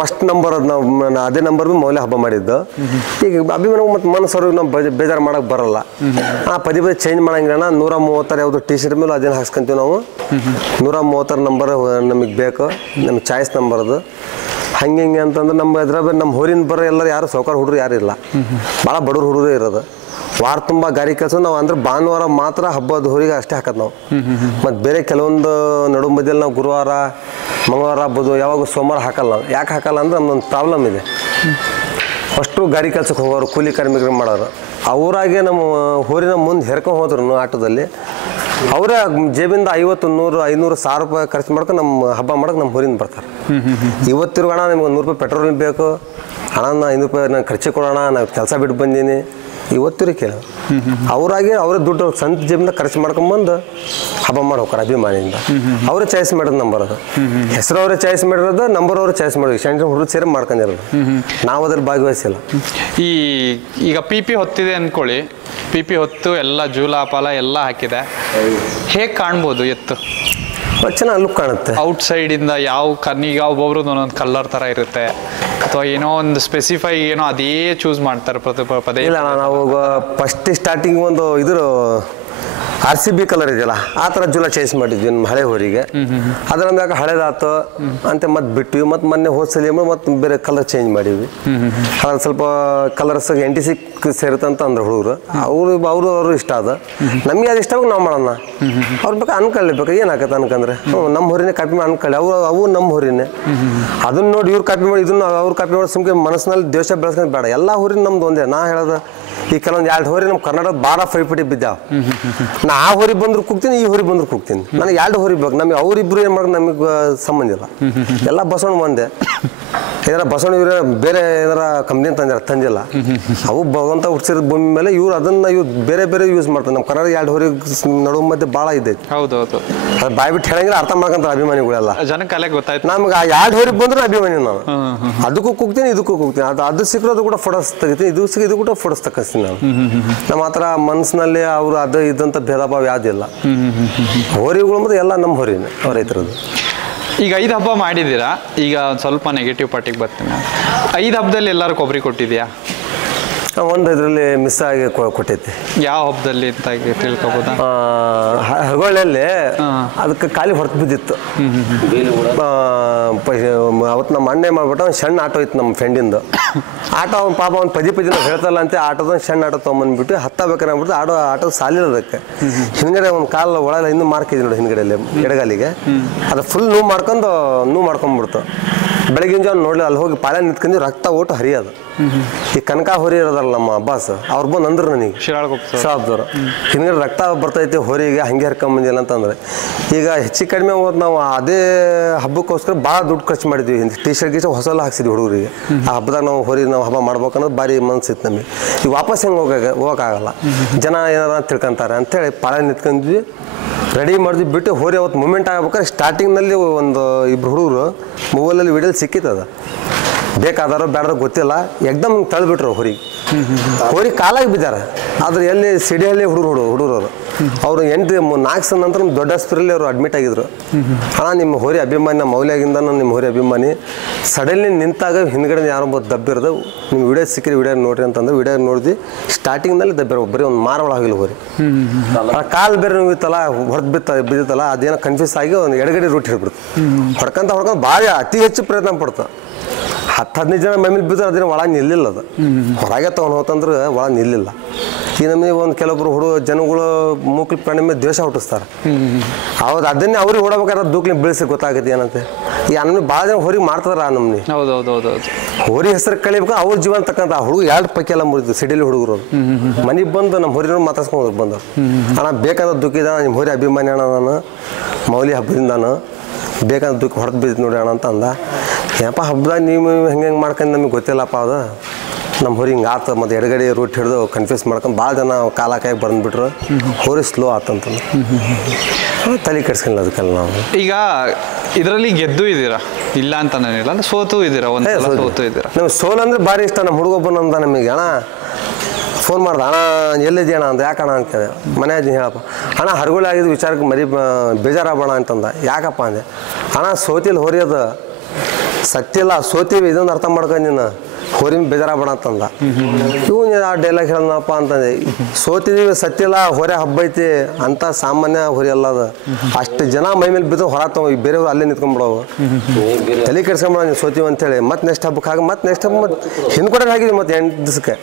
ಫಸ್ಟ್ ನಂಬರ್ ಅದು ನಾವು ಅದೇ ನಂಬರ್ ಮೌಲ್ಯ ಹಬ್ಬ ಮಾಡಿದ್ದು. ಈಗ ಅಭಿಮಾನಿಗಳು ಮತ್ತು ಮನಸ್ಸವ್ರಿಗೆ ನಾವು ಬೇಜಾರು ಮಾಡಕ್ ಬರಲ್ಲ. ಪದೇ ಚೇಂಜ್ ಮಾಡಂಗಿಲ್ಲ. 136 ಯಾವುದು ಟಿ ಶರ್ಟ್ ಮೇಲೆ ಅದೇನು ಹಾಕ್ಸ್ಕೊಂತೀವಿ ನಾವು. 136 ನಂಬರ್ ನಮಗೆ ಬೇಕು, ನಮಗೆ ಚಾಯ್ಸ್ ನಂಬರ್ ಅದು. ಹಂಗೆ ಅಂತಂದ್ರೆ ನಮ್ಮ ನಮ್ಮ ಹೋರಿನ ಬರೋ ಎಲ್ಲರೂ ಯಾರು ಸೌಕಾರ ಹುಡುಗರು ಯಾರು ಇಲ್ಲ, ಭಾಳ ಬಡವ್ರ ಹುಡುಗರೇ ಇರೋದು. ವಾರ ತುಂಬ ಗಾರಿ ಕೆಲಸ ನಾವು ಅಂದ್ರೆ ಭಾನುವಾರ ಮಾತ್ರ ಹಬ್ಬದ ಹೋರಿಗೆ ಅಷ್ಟೇ ಹಾಕೋದು ನಾವು. ಮತ್ತು ಬೇರೆ ಕೆಲವೊಂದು ನಡು ಮಧ್ಯದಲ್ಲಿ ನಾವು ಗುರುವಾರ ಮಂಗಳವಾರ ಹಬ್ಬದು ಯಾವಾಗ ಸೋಮವಾರ ಹಾಕಲ್ಲ ನಾವು. ಯಾಕೆ ಹಾಕಲ್ಲ ಅಂದ್ರೆ ನಮ್ಮದೊಂದು ಪ್ರಾಬ್ಲಮ್ ಇದೆ. ಅಷ್ಟು ಗಾಡಿ ಕೆಲಸಕ್ಕೆ ಹೋಗೋರು, ಕೂಲಿ ಕಾರ್ಮಿಕರು ಮಾಡೋರು, ಅವರಾಗೆ ನಮ್ಮ ಹೋರಿನ ಮುಂದೆ ಹೆರ್ಕೊಂಡು ಹೋದ್ರು ಆಟೋದಲ್ಲಿ. ಅವರೇ ಜೇಬಿಂದ 50, 100, 500, 1000 ರೂಪಾಯಿ ಖರ್ಚು ಮಾಡ್ಕೊಂಡು ನಮ್ಮ ಹಬ್ಬ ಮಾಡೋಕೆ ನಮ್ಮ ಹೋರಿಂದ ಬರ್ತಾರೆ. ಇವತ್ತಿರುಗೋಣ ನಿಮ್ಗೆ 100 ರೂಪಾಯಿ ಪೆಟ್ರೋಲ್ ಬೇಕು, ಹಣ 500 ರೂಪಾಯಿ ನಾನು ಖರ್ಚು ಕೊಡೋಣ, ನಾನು ಕೆಲಸ ಬಿಟ್ಟು ಬಂದೀನಿ, ಇವತ್ತಿರು ಕೇಳೋ ಅವರಾಗಿ ಅವರೇ ದುಡ್ಡು ಸ್ವಂತ ಜೇಬಿಂದ ಖರ್ಚು ಮಾಡ್ಕೊಂಬಂದು ಹಬ್ಬ ಮಾಡಿ ಹೋಗ್ತಾರೆ ಅಭಿಮಾನಿಯಿಂದ. ಅವರೇ ಚಾಯ್ಸ್ ಮಾಡೋದು ನಂಬರ್. ಅದು ಹೆಸರು ಅವರೇ ಚಾಯ್ಸ್ ಮಾಡಿರೋದು, ನಂಬರ್ ಅವರೇ ಚಾಯ್ಸ್ ಮಾಡೋದು. ಸಣ್ಣ ಹುಡುಗರು ಸೇರಿ ಮಾಡ್ಕೊಂಡಿರೋದು, ನಾವು ಅದ್ರಲ್ಲಿ ಭಾಗವಹಿಸಿಲ್ಲ. ಈಗ PP ಹೊತ್ತಿದೆ ಅಂದ್ಕೊಳ್ಳಿ, PP ಹೊತ್ತು ಎಲ್ಲ ಜೂಲಾಪಾಲ ಎಲ್ಲ ಹಾಕಿದೆ, ಹೇಗೆ ಕಾಣ್ಬೋದು ಎತ್ತು? ಚೆನ್ನಾಗಿ ಲುಕ್ ಕಾಣುತ್ತೆ. ಔಟ್ ಸೈಡಿಂದ ಯಾವ ಕಣ್ಣಿಗೆ ಒಬ್ಬೊಬ್ರದ್ದು ಒಂದೊಂದು ಕಲರ್ ಥರ ಇರುತ್ತೆ, ಅಥವಾ ಏನೋ ಒಂದು ಸ್ಪೆಸಿಫೈ ಏನೋ ಅದೇ ಚೂಸ್ ಮಾಡ್ತಾರೆ ಪದೇ. ಇಲ್ಲ, ನಾವು ಫಸ್ಟ್ ಸ್ಟಾರ್ಟಿಂಗ್ ಒಂದು ಇದ್ರ RCB ಕಲರ್ ಇದೆಯಲ್ಲ ಆ ಥರ ಜೂಲ ಚಾಯ್ಸ್ ಮಾಡಿದ್ವಿ ನಮ್ಮ ಹಳೆ ಹೋರಿಗೆ. ಅದರ ಮ್ಯಾಗ ಹಳೇದಾತು ಅಂತ ಮತ್ತೆ ಬಿಟ್ವಿ. ಮತ್ತು ಮೊನ್ನೆ ಹೋದ್ಸಲಿ ಮತ್ತೆ ಬೇರೆ ಕಲರ್ ಚೇಂಜ್ ಮಾಡೀವಿ. ಅದ್ರ ಸ್ವಲ್ಪ ಕಲರ್ಸ್ 96 ಸೇರುತ್ತಂತ ಅಂದ್ರೆ ಹುಡುಗರು ಅವರು ಇಷ್ಟ ಅದ. ನಮಗೆ ಅದು ಇಷ್ಟ ಆಗ ನಾವು ಮಾಡೋಣ. ಅವ್ರ ಬೇಕಾ ಅನ್ಕೊಳ್ಳೇಬೇಕು, ಏನಾಗತ್ತೆ ಅನ್ಕಂದ್ರೆ ನಮ್ಮ ಹೊರಿನೇ ಕಾಪಿ ಮಾಡಿ ಅನ್ಕೊಳ್ಳಿ. ಅವು ನಮ್ಮ ಹೊರಿನೇ. ಅದನ್ನ ನೋಡಿ ಇವ್ರು ಕಾಪಿ ಮಾಡಿ, ಇದನ್ನ ಅವ್ರು ಕಾಪಿ ಮಾಡಿ ಸುಮ್ಕೆ ಮನಸ್ಸಿನಲ್ಲಿ ದೇಶ ಬೆಳೆಸ್ಕೊಂಡು ಬೇಡ. ಎಲ್ಲ ಹೊರಿನ ನಮ್ದು ಒಂದೇ. ನಾ ಹೇಳೋದು, ಈ ಕೆಲವೊಂದು 2 ಹೋರಿ ನಮ್ಮ ಕರ್ನಾಟಕದ ಭಾಳ ಫೈಪಟಿ ಬಿದ್ದಾವ. ನಾ ಆ ಹೊರಿ ಬಂದ್ರು ಕೂಗ್ತೀನಿ, ಈ ಹೊರಿ ಬಂದ್ರು ಕೂಗ್ತೀನಿ. ನನಗೆ 2 ಹೊರಿ ಬೇಕು. ನಮಗೆ ಅವ್ರಿಬ್ರು ಏನು ಮಾಡೋದು ನಮಗೆ ಸಂಬಂಧ ಇಲ್ಲ. ಎಲ್ಲ ಬಸವಣ್ಣ ಒಂದೇ. ಏನಾರ ಬಸವಣ್ಣ ಇವ್ರ ಬೇರೆ ಏನಾರ ಕಂಪ್ನಿ ತಂದಿಲ್ಲ. ಅವು ಭಗವಂತ ಹುಡ್ಸಿರೋ ಭೂಮಿ ಮೇಲೆ ಇವ್ರು ಬೇರೆ ಬೇರೆ ಯೂಸ್ ಮಾಡ್ತಾರೆ. ನಮ್ಮ ಕನ್ನಡ 2 ಹೊರಿ ನಡುವ ಮಧ್ಯೆ ಭಾಳ ಇದೈತಿ. ಹೌದೌದು, ಅದು ಬಾಯ್ಬಿಟ್ಟು ಹೇಳಂಗಿಲ್ಲ, ಅರ್ಥ ಮಾಡ್ಕೊಂತಾರೆ ಅಭಿಮಾನಿಗಳೆಲ್ಲ. ಜನಕ್ಕೆ ಗೊತ್ತಾಯ್ತು. ನಮ್ಗೆ ಆ 2 ಹೊರಿ ಬಂದ್ರೆ ಅಭಿಮಾನಿ ನಾನು. ಅದಕ್ಕೂ ಕೂಗ್ತೀನಿ, ಇದಕ್ಕೂ ಕೂಗ್ತೀನಿ. ಅದು ಸಿಕ್ಕಿರೋದು ಕೂಡ ಫೋಟೋಸ್ ತೆಗಿತೀನಿ, ಇದು ಕೂಡ ಫೋಟೋಸ್ ತಕ್ಕಿಸ್ತೀನಿ ನಾನು. ನಮ್ಮ ಹತ್ರ ಮನಸ್ಸಿನಲ್ಲಿ ಅವರು ಅದು ಇದಂತ ಭೇದ ಭಾವ ಯಾವುದಿಲ್ಲ. ಹೋರಿಗಳು ಮತ್ತೆ ಎಲ್ಲ ನಮ್ಮ ಹೊರಿನೇ ರೈತರದ್ದು. ಈಗ 5 ಹಬ್ಬ ಮಾಡಿದ್ದೀರಾ, ಈಗ ಒಂದು ಸ್ವಲ್ಪ ನೆಗೆಟಿವ್ ಪಾರ್ಟಿಗೆ ಬರ್ತೀನಿ. 5 ಹಬ್ಬದಲ್ಲಿ ಎಲ್ಲರೂ ಕೊಬ್ಬರಿ ಕೊಟ್ಟಿದ್ಯಾ? ಒಂದು ಇದರಲ್ಲಿ ಮಿಸ್ ಆಗಿ ಕೊಟ್ಟೈತಿ. ಯಾವ ಹಬ್ಬದಲ್ಲಿ ಅಂತ ತಿಳ್ಕೊಬೋದಾ? ಹರಗೊಳ್ಳಿಯಲ್ಲಿ ಅದಕ್ಕೆ ಖಾಲಿ ಹೊರತು ಬಿದ್ದಿತ್ತು. ಅವತ್ತು ನಮ್ಮ ಅಣ್ಣ ಮಾಡ್ಬಿಟ್ಟು ಒಂದು ಸಣ್ಣ ಆಟೋ ಇತ್ತು ನಮ್ಮ ಫ್ರೆಂಡಿಂದು. ಆಟೋ ಅವ್ನು ಪಾಪ ಅವ್ನು ಪದಿ ಹೇಳ್ತಲ್ಲ ಅಂತ ಆಟೋದ ಸಣ್ಣ ಆಟೋ ತೊಗೊಂಬಂದ್ಬಿಟ್ಟು ಹತ್ತಬೇಕಾರೆ ಅಂದ್ಬಿಟ್ಟು ಆಟೋ ಸಾಲಿಲ್ಲ. ಅದಕ್ಕೆ ಹಿಂದ್ಗಡೆ ಒಂದು ಕಾಲು ಒಳಗೆ ಇನ್ನೂ ಮಾರ್ಕಿದೆ ನೋಡಿ, ಹಿಂದ್ಗಡೆಯಲ್ಲಿ ಎಡಗಾಲಿಗೆ ಅದು ಫುಲ್ ನೋವು ಮಾಡ್ಕೊಂಡ್ಬಿಡ್ತು. ಬೆಳಗಿನ ಜಾವ ನೋಡ್ಲಿ ಅಲ್ಲಿ ಹೋಗಿ ಪಾಳೆ ನಿಂತ್ಕೊಂಡು ರಕ್ತ ಓಟು ಹರಿಯೋದು. ಈ ಕನಕ ಹೊರಿ ಇರೋದಲ್ಲ ನಮ್ಮ ಅಬ್ಬಾಸ್, ಅವ್ರು ಬಂದು ಅಂದ್ರು ನನಗೆ ಶಿರಾಳದವ್ರು, ಹಿಂದ್ಗಡೆ ರಕ್ತ ಬರ್ತೈತಿ ಹೊರಿಗೆ, ಹಂಗೆ ಹರ್ಕೊಂಬಂದಿಲ್ಲ ಅಂತಂದ್ರೆ. ಈಗ ಹೆಚ್ಚು ಕಡಿಮೆ ಹೋದ್ ನಾವು ಅದೇ ಹಬ್ಬಕ್ಕೋಸ್ಕರ ಭಾಳ ದುಡ್ಡು ಖರ್ಚು ಮಾಡಿದ್ವಿ. ಟಿ ಶರ್ಟ್ ಹೊಸಲ್ಲ ಹಾಕ್ಸಿದ್ವಿ ಹುಡುಗರಿಗೆ. ಆ ಹಬ್ಬದಾಗ ನಾವು ಹಬ್ಬ ಮಾಡ್ಬೇಕನ್ನೋದು ಭಾರಿ ಮನಸ್ಸಿತ್ತು ನಮಗೆ. ಈಗ ವಾಪಸ್ ಹೆಂಗೆ ಹೋಗೋಕ್ಕಾಗಲ್ಲ, ಜನ ಏನಾರ ತಿಳ್ಕೊಂತಾರೆ ಅಂತೇಳಿ ಪಾಳೆ ನಿಂತ್ಕೊಂಡ್ವಿ, ರೆಡಿ ಮಾಡಿದ್ವಿ, ಬಿಟ್ಟು ಹೋರಿ ಅವತ್ತು ಮೂಮೆಂಟ್ ಆಗ್ಬೇಕಾದ್ರೆ ಸ್ಟಾರ್ಟಿಂಗ್ನಲ್ಲಿ ಒಂದು 2 ಹುಡುಗರು ಮೊಬೈಲಲ್ಲಿ ವಿಡಿಯೋಲಿ ಸಿಕ್ಕಿತ್ತದ. ಬೇಕಾದಾರೋ ಬೇಡಾರೋ ಗೊತ್ತಿಲ್ಲ, ಎಕ್ದಮ್ ತಳ್ಬಿಟ್ರು ಹೋರಿ ಕಾಲಾಗಿ ಬಿದ್ದಾರೆ. ಆದ್ರೆ ಎಲ್ಲಿ ಸಿಡಿಹಳ್ಳಿ ಹುಡುಗರವರು ಅವರು 4 ಸಲ ನಂತರ ದೊಡ್ಡ ಆಸ್ಪತ್ರೆಯಲ್ಲಿ ಅವರು ಅಡ್ಮಿಟ್ ಆಗಿದ್ರು. ಅಣ್ಣ ನಿಮ್ಮ ಹೋರಿ ಅಭಿಮಾನಿ, ನಮ್ಮ ಮೌಲ್ಯಾಗಿಂದ ನಿಮ್ಮ ಹೋರಿ ಅಭಿಮಾನಿ, ಸಡನ್ಲಿ ನಿಂತಾಗ ಹಿಂದ್ಗಡೆ ಯಾರೋ ದಬ್ಬಿರೋದು, ನಿಮ್ಮ ವಿಡಿಯೋ ಸಿಕ್ಕಿರಿ, ವಿಡಿಯೋ ನೋಡ್ರಿ ಅಂತಂದ್ರೆ ವಿಡಿಯೋ ನೋಡಿದ್ವಿ. ಸ್ಟಾರ್ಟಿಂಗ್ನಲ್ಲಿ ದಬ್ಬಿರೋ ಬರೀ ಒಂದು ಮಾರವಳ ಆಗಿಲ್ಲ ಹೋರಿ. ಕಾಲು ಬೇರೆ ನೋವಿತ್ತಲ್ಲ, ಬಿದ್ದಿತ್ತಲ್ಲ, ಅದೇನೋ ಕನ್ಫ್ಯೂಸ್ ಆಗಿ ಒಂದು ಎಡಗಡೆ ರೂಟ್ ಹಿಡ್ಬಿಡ್ತು. ಹೊಡ್ಕೊಂತ ಭಾಳ ಅತಿ ಹೆಚ್ಚು ಪ್ರಯತ್ನ ಪಡ್ತು. 10-15 ಜನ ಮೈಮೇಲೆ ಬಿದ್ದರೆ ಅದೇನೋ ಒಳಗೆ ನಿಲ್ಲಿಲ್ಲ. ಅದು ಹೊರಗೆ ತೊಗೊಂಡು ಹೋತಂದ್ರೆ ಒಳಗೆ ನಿಲ್ಲಿಲ್ಲ. ಈ ನಮಗೆ ಒಂದು ಕೆಲವೊಬ್ರು ಜನಗಳು ಮೂಕ್ಲಿ ಪ್ರಾಣಿ ಮೇಲೆ ದ್ವೇಷ ಹುಟ್ಟಿಸ್ತಾರೆ. ಹೌದು, ಅದನ್ನೇ ಅವ್ರಿಗೆ ಹೊಡಬೇಕಾದ್ರೆ ದೂಕ್ಲಿ ಬೀಳಿಸಿ ಗೊತ್ತಾಗತ್ತೆ ಏನಂತೆ. ಈ ನಮ್ಗೆ ಭಾಳ ಜನ ಹೊರಗೆ ಮಾಡ್ತಾರ. ನಮ್ನಿ ಹೋರಿ ಹೆಸರು ಕಳಿಬೇಕು, ಅವ್ರ ಜೀವನ ತಕ್ಕಂತ. ಆ ಹುಡುಗ 2 ಪೈಕಿ ಎಲ್ಲ ಮುರಿದು ಸಿಡಿಲಿ ಹುಡುಗರು ಮನೆಗೆ ಬಂದು ನಮ್ಮ ಹೊರಿನ ಮಾತಾಡ್ಸ್ಕೊಂಡು ಬಂದರು. ಅಣ್ಣ ಬೇಕಾದ ದುಃಖಿದ, ನಿಮ್ಮ ಹೊರಿ ಅಭಿಮಾನಿ ಅಣ್ಣ, ನಾನು ಮೌಲಿ ಹಬ್ಬದಿಂದ ನಾನು ಬೇಕಾದ ದುಃಖ ಹೊಡೆದು ಬಿದ್ದು ನೋಡಿ ಅಣ್ಣ ಅಂತ ಅಂದ. ಏನಪ್ಪ ಹಬ್ಬದಾಗ ನೀವು ಹೆಂಗೆ ಮಾಡ್ಕೊಂಡು ನಮಗೆ ಗೊತ್ತಿಲ್ಲಪ್ಪ. ಅದು ನಮ್ಮ ಹೊರಿ ಹಿಂಗೆ ಆತ, ಮತ್ತು ಎಡಗಡೆ ರೂಟ್ ಹಿಡಿದು ಕನ್ಫ್ಯೂಸ್ ಮಾಡ್ಕೊಂಡು ಭಾಳ ಜನ ಕಾಲಕಾಯಿ ಬಂದುಬಿಟ್ರು. ಹೋರಿ ಸ್ಲೋ ಆತಂತಂದು ತಲೆ ಕೆಡ್ಸ್ಕೊಂಡಿಲ್ಲ ಅದಕ್ಕೆಲ್ಲ. ನಾವು ಈಗ ಇದರಲ್ಲಿ ಗೆದ್ದು ಇದ್ದೀರಾ, ಇಲ್ಲ ಅಂತ ನಾನಿಲ್ಲ, ಅಂದ್ರೆ ಸೋತು ಇದ್ದೀರಾ. ಸೋತು ಇದ್ದೀರಾ. ನಮ್ಗೆ ಸೋಲ್ ಅಂದರೆ ಭಾರಿ ಇಷ್ಟ. ನಮ್ಮ ಹುಡುಗೊಬ್ಬನ ಅಂತ ನಮಗೆ ಅಣ್ಣ ಫೋನ್ ಮಾಡ್ದೆ, ಅಣ್ಣ ಎಲ್ಲಿದ್ದೀಯ ಅಣ್ಣ ಅಂತ. ಯಾಕಣ್ಣ ಅಂತ ಕೇಳಿದೆ. ಮನೆ ಅಜ್ಜಿ ಹೇಳಪ್ಪ, ಅಣ್ಣ ಹರಗುಳಿ ಆಗಿದ್ದು ವಿಚಾರಕ್ಕೆ ಬೇಜಾರಾಗೋಣ ಅಂತಂದ. ಯಾಕಪ್ಪ ಅಂದೆ. ಅಣ್ಣ ಸೋತಿಲ್ಲ ಹೊರಿಯೋದು, ಸತ್ತಿಲ್ಲ ಸೋತೀವಿ, ಇದೊಂದು ಅರ್ಥ ಮಾಡ್ಕೊಂಡು ನೀನು ಹೋರಿ ಬೇಜಾರಾಗಬೇಡ ಅಂತಂದ. ಇವನು ಆ ಡೈಲಾಗ್ ಹೇಳಪ್ಪ ಅಂತಂದೆ. ಸೋತಿದೀವಿ, ಸತ್ತಿಲ್ಲ, ಹೊರೆ ಹಬ್ಬ ಐತಿ ಅಂತ ಸಾಮಾನ್ಯ ಹೊರಿ ಅಲ್ಲ ಅದು. ಅಷ್ಟು ಜನ ಮೈ ಮೇಲೆ ಬಿದ್ದು ಹೊರ ತಗೋ, ಬೇರೆಯವ್ರು ಅಲ್ಲೇ ನಿಂತ್ಕೊಂಡ್ಬಿಡವು. ತಲೆ ಕೆಡ್ಸ್ಕೊಂಬಿಡ ನೀವು ಸೋತೀವಿ ಅಂತೇಳಿ. ಮತ್ತೆ ನೆಕ್ಸ್ಟ್ ಹಬ್ಬಕ್ಕೆ ಮತ್ತೆ ನೆಕ್ಸ್ಟ್ ಹಬ್ಬ ಹಿಂದ್ಕೊಡೆ ಹಾಕಿದ್ವಿ. ಮತ್ತೆ 8 ದಿವಸಕ್ಕೆ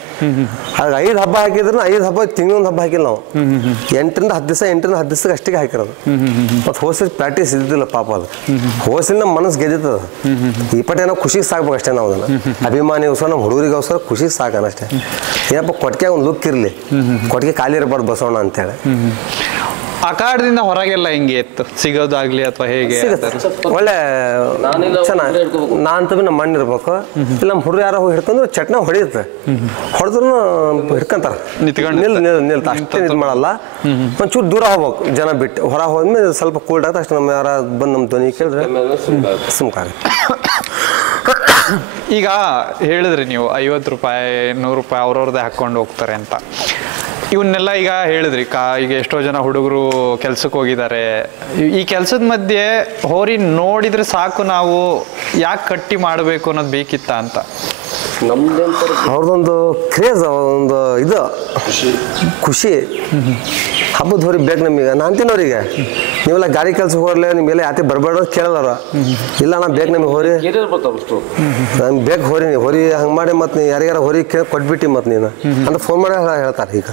ಆಗ 5 ಹಬ್ಬ ಹಾಕಿದ್ರು. 5 ಹಬ್ಬ ತಿಂಗಳೊಂದು ಹಬ್ಬ ಹಾಕಿಲ್ಲ ನಾವು. 8ರಿಂದ 10 ದಿವಸ 8ರಿಂದ 10 ದಿವಸಕ್ಕೆ ಅಷ್ಟಿಗೆ ಹಾಕಿರೋದು. ಮತ್ತು ಹೋಸಲಿ ಪ್ರಾಕ್ಟೀಸ್ ಇದ್ದಿಲ್ಲ ಪಾಪ. ಅದು ಹೋಸಲಿ ನಮ್ಮ ಮನಸ್ಸು ಗೆದ್ದಿತ್ತದ. ಈ ಪಟ್ಟೆ ನಾವು ಖುಷಿಗೆ ಸಾಕ್ಬೇಕು ಅಷ್ಟೇ. ನಾವು ಅದನ್ನು ಅಭಿಮಾನಿಗೋಸ್ಕರ, ನಮ್ಮ ಹುಡುಗರಿಗೋಸ್ಕರ ಖುಷಿಗೆ ಸಾಕೋಣ ಅಷ್ಟೇ. ಏನಪ್ಪ ಕೊಟ್ಟಿಗೆ ಒಂದು ಲುಕ್ ಇರಲಿ, ಕೊಟ್ಟಿಗೆ ಖಾಲಿ ಇರಬಾರ್ದು ಬಸವಣ್ಣ ಅಂತೇಳಿ. ಅಖಾಡದಿಂದ ಹೊರಗೆಲ್ಲ ಹೆಂಗೆ ಇತ್ತು ಸಿಗೋದಾಗ್ಲಿ ಅಥವಾ ಹೇಗೆ? ಒಳ್ಳೆ ಚೆನ್ನಾಗಿ ನಾನ್ ತಮ್ಮಿ ನಮ್ಮ ಮಣ್ಣು ಇರ್ಬೇಕು. ಇಲ್ಲ ನಮ್ಮ ಹುಡುಗ ಯಾರೋ ಹೋಗಿ ಹಿಡ್ಕೊಂಡ್ರೆ ಚಟ್ನ ಹೊಡೆಯುತ್ತೆ. ಹೊಡೆದ್ರು ಹಿಡ್ಕೊಂತಾರ, ನಿಲ್ತ ಅಷ್ಟೇ ಇದು ಮಾಡಲ್ಲ. ಒಂಚೂರು ದೂರ ಹೋಗ್ಬೇಕು, ಜನ ಬಿಟ್ಟು ಹೊರ ಹೋದ್ಮೇಲೆ ಸ್ವಲ್ಪ ಕೂಲ್ಡ್ ಆಗುತ್ತೆ ಅಷ್ಟು. ನಮ್ಮ ಯಾರ ಬಂದು ನಮ್ಮ ಧ್ವನಿ ಕೇಳಿದ್ರೆ ಸುಮ್ಕಾಗ. ಈಗ ಹೇಳಿದ್ರಿ ನೀವು 50 ರೂಪಾಯಿ 100 ರೂಪಾಯಿ ಅವ್ರವ್ರದ್ದೇ ಹಾಕೊಂಡು ಹೋಗ್ತಾರೆ ಅಂತ. ಇವನ್ನೆಲ್ಲ ಈಗ ಹೇಳಿದ್ರಿ. ಈಗ ಎಷ್ಟೋ ಜನ ಹುಡುಗರು ಕೆಲ್ಸಕ್ಕೆ ಹೋಗಿದ್ದಾರೆ. ಈ ಕೆಲಸದ ಮಧ್ಯೆ ಹೋರಿ ನೋಡಿದ್ರೆ ಸಾಕು, ನಾವು ಯಾಕೆ ಕಟ್ಟಿ ಮಾಡಬೇಕು ಅನ್ನೋದು ಬೇಕಿತ್ತ ಅಂತ. ಅವ್ರದ್ದೊಂದು ಕ್ರೇಜ್, ಒಂದು ಇದು ಖುಷಿ. ಹಬ್ಬದ ಹೋರಿ ಬೇಕು ನಮಗೆ. ನಾನು ಅಂತೀನವ್ರಿಗೆ, ನೀವೆಲ್ಲ ಗಾಡಿ ಕೆಲಸ ಹೋಗ್ಲೆ ನಿಮ್ಗೆಲ್ಲ ಯಾತಿ ಬರಬೇಡ ಕೇಳೋರ. ಇಲ್ಲ ನಾ ಬೇಕು ನಮಗೆ ಹೋರಿ, ನಮ್ಗೆ ಬೇಕು ಹೋರಿ. ನೀವು ಹೋರಿ ಹಂಗೆ ಮಾಡಿ ಮತ್ತೆ ನೀ ಯಾರಿಗಾರ ಹೋರಿ ಕೇಳಿ ಕೊಟ್ಬಿಟ್ಟು ಮತ್ತೆ ನೀನು ಅಂತ ಫೋನ್ ಮಾಡಿ ಹೇಳ್ತಾರೆ. ಈಗ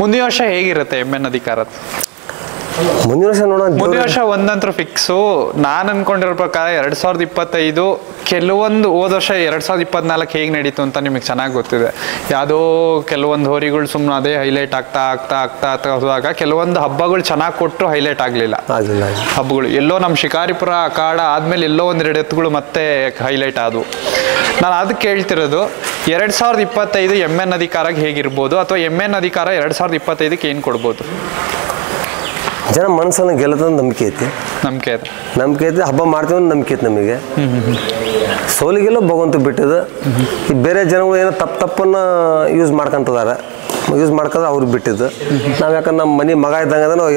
ಮುಂದಿನ ವರ್ಷ ಹೇಗಿರುತ್ತೆ ಎಮ್ಮೆನ್ ಅಧಿಕಾರದ? ಮುಂದಿನ ವರ್ಷ ನೋಡೋಣ. ಮುಂದಿನ ವರ್ಷ ಒಂದಂತ್ರ ಫಿಕ್ಸು. ನಾನು ಅನ್ಕೊಂಡಿರೋ ಪ್ರಕಾರ 2025 ಕೆಲವೊಂದು ಹೋದ ವರ್ಷ 2024 ಹೇಗೆ ನಡೀತು ಅಂತ ನಿಮಗೆ ಚೆನ್ನಾಗಿ ಗೊತ್ತಿದೆ. ಯಾವುದೋ ಕೆಲವೊಂದು ಹೋರಿಗಳು ಸುಮ್ಮನೆ ಅದೇ ಹೈಲೈಟ್ ಆಗ್ತಾ ಹೋದಾಗ ಕೆಲವೊಂದು ಹಬ್ಬಗಳು ಚೆನ್ನಾಗಿ ಕೊಟ್ಟರು ಹೈಲೈಟ್ ಆಗಲಿಲ್ಲ ಹಬ್ಬಗಳು. ಎಲ್ಲೋ ನಮ್ಮ ಶಿಕಾರಿಪುರ ಅಖಾಡ ಆದಮೇಲೆ ಎಲ್ಲೋ ಒಂದೆರಡು ಎತ್ತುಗಳು ಮತ್ತೆ ಹೈಲೈಟ್ ಆದವು. ನಾನು ಅದಕ್ಕೆ ಕೇಳ್ತಿರೋದು 2025 MN ಅಧಿಕಾರಕ್ಕೆ ಹೇಗಿರ್ಬೋದು, ಅಥವಾ MN ಅಧಿಕಾರ 2025ಕ್ಕೆ ಏನು ಕೊಡ್ಬೋದು? ಜನ ಮನಸ್ಸನ್ನು ಗೆಲ್ಲದ ನಂಬಿಕೆ ಐತಿ. ನಂಬಿಕೆ ಐತಿ, ಹಬ್ಬ ಮಾಡ್ತೀವಿ ಅಂತ ನಂಬಿಕೆ ಐತಿ ನಮಗೆ. ಸೋಲಿಗೆಲ್ಲ ಭಗವಂತ ಬಿಟ್ಟಿದ್ದು. ಈ ಬೇರೆ ಜನಗಳು ಏನೋ ತಪ್ಪನ್ನು ಯೂಸ್ ಮಾಡ್ಕೊಂತದಾರೆ, ಯೂಸ್ ಮಾಡ್ಕೊಂಡ್ರೆ ಅವ್ರಿಗೆ ಬಿಟ್ಟಿದ್ದು. ನಾವು ಯಾಕಂದ್ರೆ ನಮ್ಮ ಮನೆ ಮಗ ಇದ್ದಂಗೆ ಅಂದ್ರೆ ನಾವು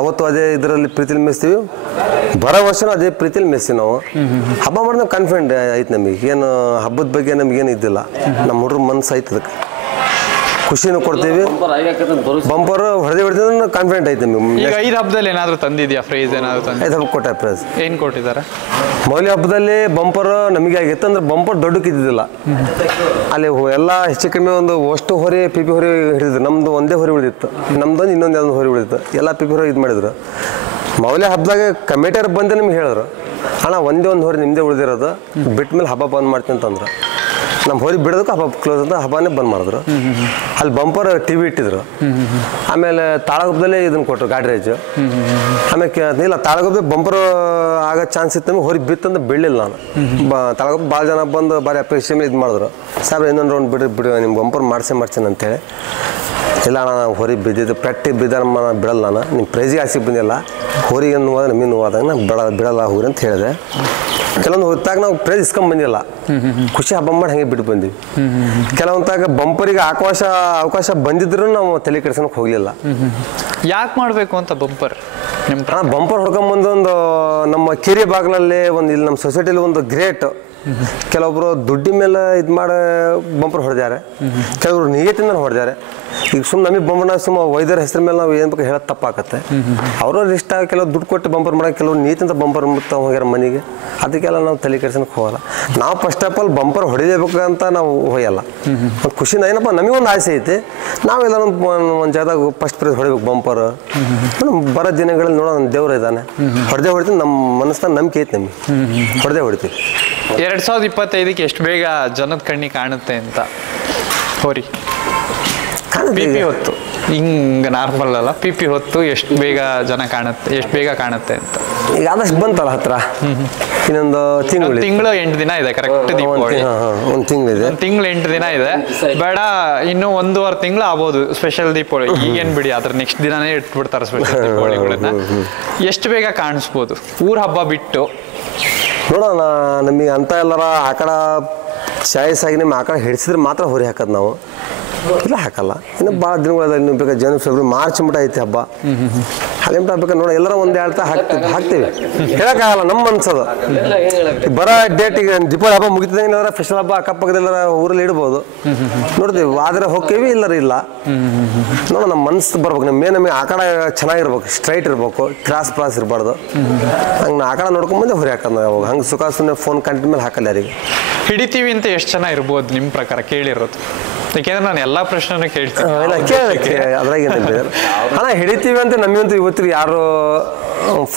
ಅವತ್ತು ಅದೇ ಇದರಲ್ಲಿ ಪ್ರೀತಿಲಿ ಮೆಸ್ತೀವಿ, ಬರೋ ವರ್ಷನೂ ಅದೇ ಪ್ರೀತಿಲಿ ಮೆಸ್ತೀವಿ ನಾವು. ಹಬ್ಬ ಮಾಡಿ ನಾವು ಕಾನ್ಫಿಡೆಂಟ್ ಐತೆ ನಮಗೆ. ಏನು ಹಬ್ಬದ ಬಗ್ಗೆ ನಮಗೇನು ಇದ್ದಿಲ್ಲ, ನಮ್ಮ ಹುಡುಗ್ರ ಮನಸ್ಸು ಐತೆ ಅದಕ್ಕೆ. ಖುಷಿನೂ ಕೊಡ್ತೀವಿ, ಬಂಪರ್ ಹೊಡೆದಿದ್ರೆ ಕಾನ್ಫಿಡೆಂಟ್ ಐತೆ ನಿಮ್ಗೆ. ಈಗ 5 ಹಬ್ಬದಲ್ಲಿ ಏನಾದರೂ ತಂದಿದ್ಯಾ ಪ್ರೈಸ್? ಏನಾದರೂ 5 ಹಬ್ಬ ಕೊಟ್ಟ ಪ್ರೈಸ್ ಏನು ಕೊಟ್ಟಿದ್ದಾರೆ? ಮೌಲ್ಯ ಹಬ್ಬದಲ್ಲಿ ಬಂಪರ್ ನಮಗೆ ಆಗಿತ್ತು ಅಂದ್ರೆ ಬಂಪರ್ ದೊಡ್ಡಕ್ಕೆ ಇದ್ದಿದ್ದಿಲ್ಲ. ಅಲ್ಲಿ ಎಲ್ಲ ಹೆಚ್ಚು ಕಡಿಮೆ ಒಂದು ಅಷ್ಟು ಹೊರೆ ಪಿಪಿ ಹೊರೆ ಹಿಡಿದ್ರು. ನಮ್ದು ಒಂದೇ ಹೊರೆ ಉಳಿದಿತ್ತು, ನಮ್ದೊಂದು ಇನ್ನೊಂದು ಹೊರೆ ಉಳಿದಿತ್ತು. ಎಲ್ಲ ಪಿಪಿ ಹೊರೆ ಇದು ಮಾಡಿದ್ರು. ಮೌಲ್ಯ ಹಬ್ಬದಾಗ ಕಮಿಟಿಯವ್ರು ಬಂದು ನಿಮ್ಗೆ ಹೇಳಿದ್ರು, ಅಣ್ಣ ಒಂದೇ ಒಂದು ಹೊರೆ ನಿಮ್ಮದೇ ಉಳಿದಿರೋದು, ಬಿಟ್ಟ ಮೇಲೆ ಹಬ್ಬ ಬಂದ್ ಮಾಡ್ತೀನಿ ಅಂತಂದ್ರೆ ನಮ್ಮ ಹೊರಿ ಬಿಡೋದಕ್ಕೆ ಹಬ್ಬ ಕ್ಲೋಸ್ ಅಂತ ಹಬ್ಬನೇ ಬಂದ್ ಮಾಡಿದ್ರು. ಅಲ್ಲಿ ಬಂಪರ್ TV ಇಟ್ಟಿದ್ರು. ಆಮೇಲೆ ತಾಳಗುಪ್ಪದಲ್ಲೇ ಇದನ್ನು ಕೊಟ್ಟರು ಗಾಡ್ರೇಜು. ಆಮೇಲೆ ಇಲ್ಲ ತಾಳಗುಪ್ಪದ ಬಂಪರ್ ಆಗೋ ಚಾನ್ಸ್ ಇತ್ತು ನಮಗೆ. ಹೊರಿ ಬಿತ್ತಂದ್ರೆ ಬೀಳಲಿಲ್ಲ ನಾನು. ತಾಳಗುಪ್ಪ ಭಾಳ ಜನ ಬಂದು ಭಾರಿ ಅಪ್ರಿಷಿಯೇಷನ್ ಇದು ಮಾಡಿದ್ರು. ಸಾಹೇಬ್ರೆ ಇನ್ನೊಂದು ರೌಂಡ್ ಬಿಡಿ ನಿಮ್ಮ ಬಂಪರ್ ಮಾಡ್ಸೇನೆ ಅಂತೇಳಿ. ಇಲ್ಲ ನಾನು ಹೊರಿ ಬಿದ್ದಿದ್ದು ಪೆಟ್ಟಿ ಬಿದ್ದಾರ ಬಿಡಲ್ಲ, ನಾನು ನಿಮ್ಮ ಪ್ರೈಜಿಗೆ ಆಸೆಗೆ ಬಂದಿಲ್ಲ, ಹೊರಿಗೆ ನೋವಾದ ನಮಗೆ ನೋವಾದಾಗ ನಾನು ಬಿಡಲ್ಲ ಹೋಗ್ರಿ ಅಂತ ಹೇಳಿದೆ. ಕೆಲವೊಂದು ಹೊತ್ತಾಗ ನಾವು ಪ್ರೈಸ್ ಇಸ್ಕೊಂಡ್ ಬಂದಿಲ್ಲ, ಖುಷಿ ಹಬ್ಬ ಮಾಡಿ ಹಂಗೆ ಬಿಟ್ಟು ಬಂದ್ವಿ. ಕೆಲವೊಂದಾಗ ಬಂಪರಿಗೆ ಅವಕಾಶ ಬಂದಿದ್ರು ನಾವು ತಲೆ ಕೆಡಿಸ್ಕೊಳಕ್ ಹೋಗ್ಲಿಲ್ಲ. ಯಾಕೆ ಮಾಡಬೇಕು ಅಂತ ಬಂಪರ್? ಬಂಪರ್ ಹೊಡ್ಕೊಂಬಂದು ಒಂದು ನಮ್ಮ ಕೆರೆ ಬಾಗಿಲಲ್ಲಿ ಒಂದು ಇಲ್ಲಿ ನಮ್ಮ ಸೊಸೈಟಿಲಿ ಒಂದು ಗ್ರೇಟ್ ಕೆಲವೊಬ್ರು ದುಡ್ಡಿ ಮೇಲೆ ಇದು ಮಾಡಿ ಬಂಪರ್ ಹೊಡೆದಾರೆ, ಕೆಲವರು ನಿಯತ್ತಿಂದ ಹೊಡೆದಾರೆ. ಈಗ ಸುಮ್ಮನೆ ನಮಗೆ ಬಂಪರ್ ಸುಮ್ಮನೆ ವೈದ್ಯರ ಹೆಸರ ಮೇಲೆ ನಾವು ಏನು ಬೇಕು ಹೇಳೋದು ತಪ್ಪಾಗತ್ತೆ. ಅವರು ಇಷ್ಟ ಕೆಲವು ದುಡ್ಡು ಕೊಟ್ಟು ಬಂಪರ್ ಮಾಡೋಕೆ, ಕೆಲವರು ನೀತಿಂದ ಬಂಪರ್ ಮುಟ್ತಾ ಹೋಗ್ಯಾರ ಮನೆಗೆ. ಅದಕ್ಕೆಲ್ಲ ನಾವು ತಲೆ ಕೆಡ್ಸೋಕೆ ಹೋಗಲ್ಲ. ನಾವು ಫಸ್ಟ್ ಆಫ್ ಆಲ್ ಬಂಪರ್ ಹೊಡಿಲೇಬೇಕಂತ ನಾವು ಹೋಯಲ್ಲ. ಒಂದು ಖುಷಿನ ಏನಪ್ಪ ನಮಗೊಂದು ಆಸೆ ಐತಿ, ನಾವೆಲ್ಲ ಒಂದು ಜಾಗದಾಗ ಫಸ್ಟ್ ಪ್ರೈಸ್ ಹೊಡಿಬೇಕು ಬಂಪರ್. ಬರೋ ದಿನಗಳಲ್ಲಿ ನೋಡೋ ನನ್ನ ದೇವ್ರ ಇದ್ದಾನೆ, ಹೊಡೆದೇ ನಮ್ಮ ಮನಸ್ಸಿನ ನಂಬಿಕೆ ಐತಿ, ನಮಗೆ ಹೊಡೆದೇ ಹೊಡಿತೀವಿ. 2025ಕ್ಕೆ ಎಷ್ಟು ಬೇಗ ಜನದ ಕಣ್ಣಿಗೆ ಕಾಣುತ್ತೆ ಅಂತ ಹೋರಿ? ಪಿಪಿ ಹೊತ್ತು ಹಿಂಗೆ ನಾರ್ಮಲ್ ಅಲ್ಲ, ಪಿಪಿ ಹೊತ್ತು ಎಷ್ಟು ಬೇಗ ಎಷ್ಟು ಬೇಗ ಕಾಣುತ್ತೆ ಅಂತ. ಈಗ ಆದಷ್ಟು ಬಂತಲ್ಲ ಹತ್ರ, ಇನ್ನೊಂದು ತಿಂಗಳು 8 ದಿನ ಇದೆ ಕರೆಕ್ಟ್ ದೀಪಾವಳಿ. ಒಂದು ತಿಂಗಳಿದೆ, ತಿಂಗಳು 8 ದಿನ ಇದೆ. ಬೇಡ ಇನ್ನೂ 1.5 ತಿಂಗಳು ಆಗ್ಬೋದು ಸ್ಪೆಷಲ್ ದೀಪಾವಳಿ. ಈಗೇನು ಬಿಡಿ, ಅದ್ರ ನೆಕ್ಸ್ಟ್ ದಿನನೇ ಇಟ್ಬಿಡ್ತಾರೆ ಸ್ಪೆಷಲ್ ದೀಪಾವಳಿಗಳನ್ನ. ಎಷ್ಟು ಬೇಗ ಕಾಣಿಸ್ಬೋದು ಊರ ಹಬ್ಬ ಬಿಟ್ಟು? ನೋಡೋಣ, ನಮಗೆ ಅಂತ ಎಲ್ಲರ ಆಕಳ ಚಾಯ್ಸ್ ಆಗಿ ನಿಮ್ಮ ಆಕಳ ಹಿಡಿಸಿದ್ರೆ ಮಾತ್ರ ಹೊರಿ ಹಾಕೋದು ನಾವು, ಇಲ್ಲ ಹಾಕಲ್ಲ. ಇನ್ನು ಭಾಳ ದಿನಗಳದ, ಇನ್ನು ಬೇಕಾ ಜನವರಿ ಫೆಬ್ರವರಿ ಮಾರ್ಚ್ ಮಟ್ಟ ಐತಿ ಹಬ್ಬ. ಹಾಗೆ ಬೇಕಾ ನೋಡ ಎಲ್ಲರ ಒಂದೇ ಹೇಳ್ತಾ ಹಾಕ್ತೀವಿ. ಹೇಳಕ್ಕಾಗಲ್ಲ, ನಮ್ಮ ಮನ್ಸದ ಬರೋ ಡೇಟಿಗೆ ದೀಪಾವಳಿ ಹಬ್ಬ ಮುಗಿತದಂಗೆ ಸ್ಪೆಷಲ್ ಹಬ್ಬ ಅಕ್ಕಪಕ್ಕದೆಲ್ಲರ ಊರಲ್ಲಿ ಇಡ್ಬೋದು, ನೋಡ್ತೀವಿ. ಆದ್ರೆ ಹೋಗ್ತೀವಿ, ಇಲ್ಲರ ಇಲ್ಲ. ನೋಡ ನಮ್ಮ ಮನ್ಸು ಬರ್ಬೇಕು, ನಮಗೆ ಆಕಳ ಚೆನ್ನಾಗಿರ್ಬೇಕು, ಸ್ಟ್ರೈಟ್ ಇರ್ಬೇಕು, ಕ್ರಾಸ್ ಇರಬಾರ್ದು. ಹಂಗೆ ನಾ ಆಕಳ ನೋಡ್ಕೊಂಬಂದೆ ಹೊರಿ ಹಾಕೋದು ನಾವು. ಹಂಗೆ ಸುಖ ಸುಮ್ಮನೆ ಫೋನ್ ಕಂಟಿನ ಮೇಲೆ ಹಾಕಲ್ಲ ಯಾರಿಗೆ. ಹಿಡಿತೀವಿ ಅಂತ ಎಷ್ಟು ಜನ ಇರ್ಬೋದು ನಿಮ್ಮ ಪ್ರಕಾರ ಕೇಳಿರೋದು? ಯಾಕೆಂದ್ರೆ ನಾನು ಎಲ್ಲಾ ಪ್ರಶ್ನೆ ಕೇಳ್ತೀನಿ. ಅದ್ರಾಗ ಹಣ ಹಿಡಿತೀವಿ ಅಂತ ನಮಗಂತೂ ಇವತ್ತು ಯಾರು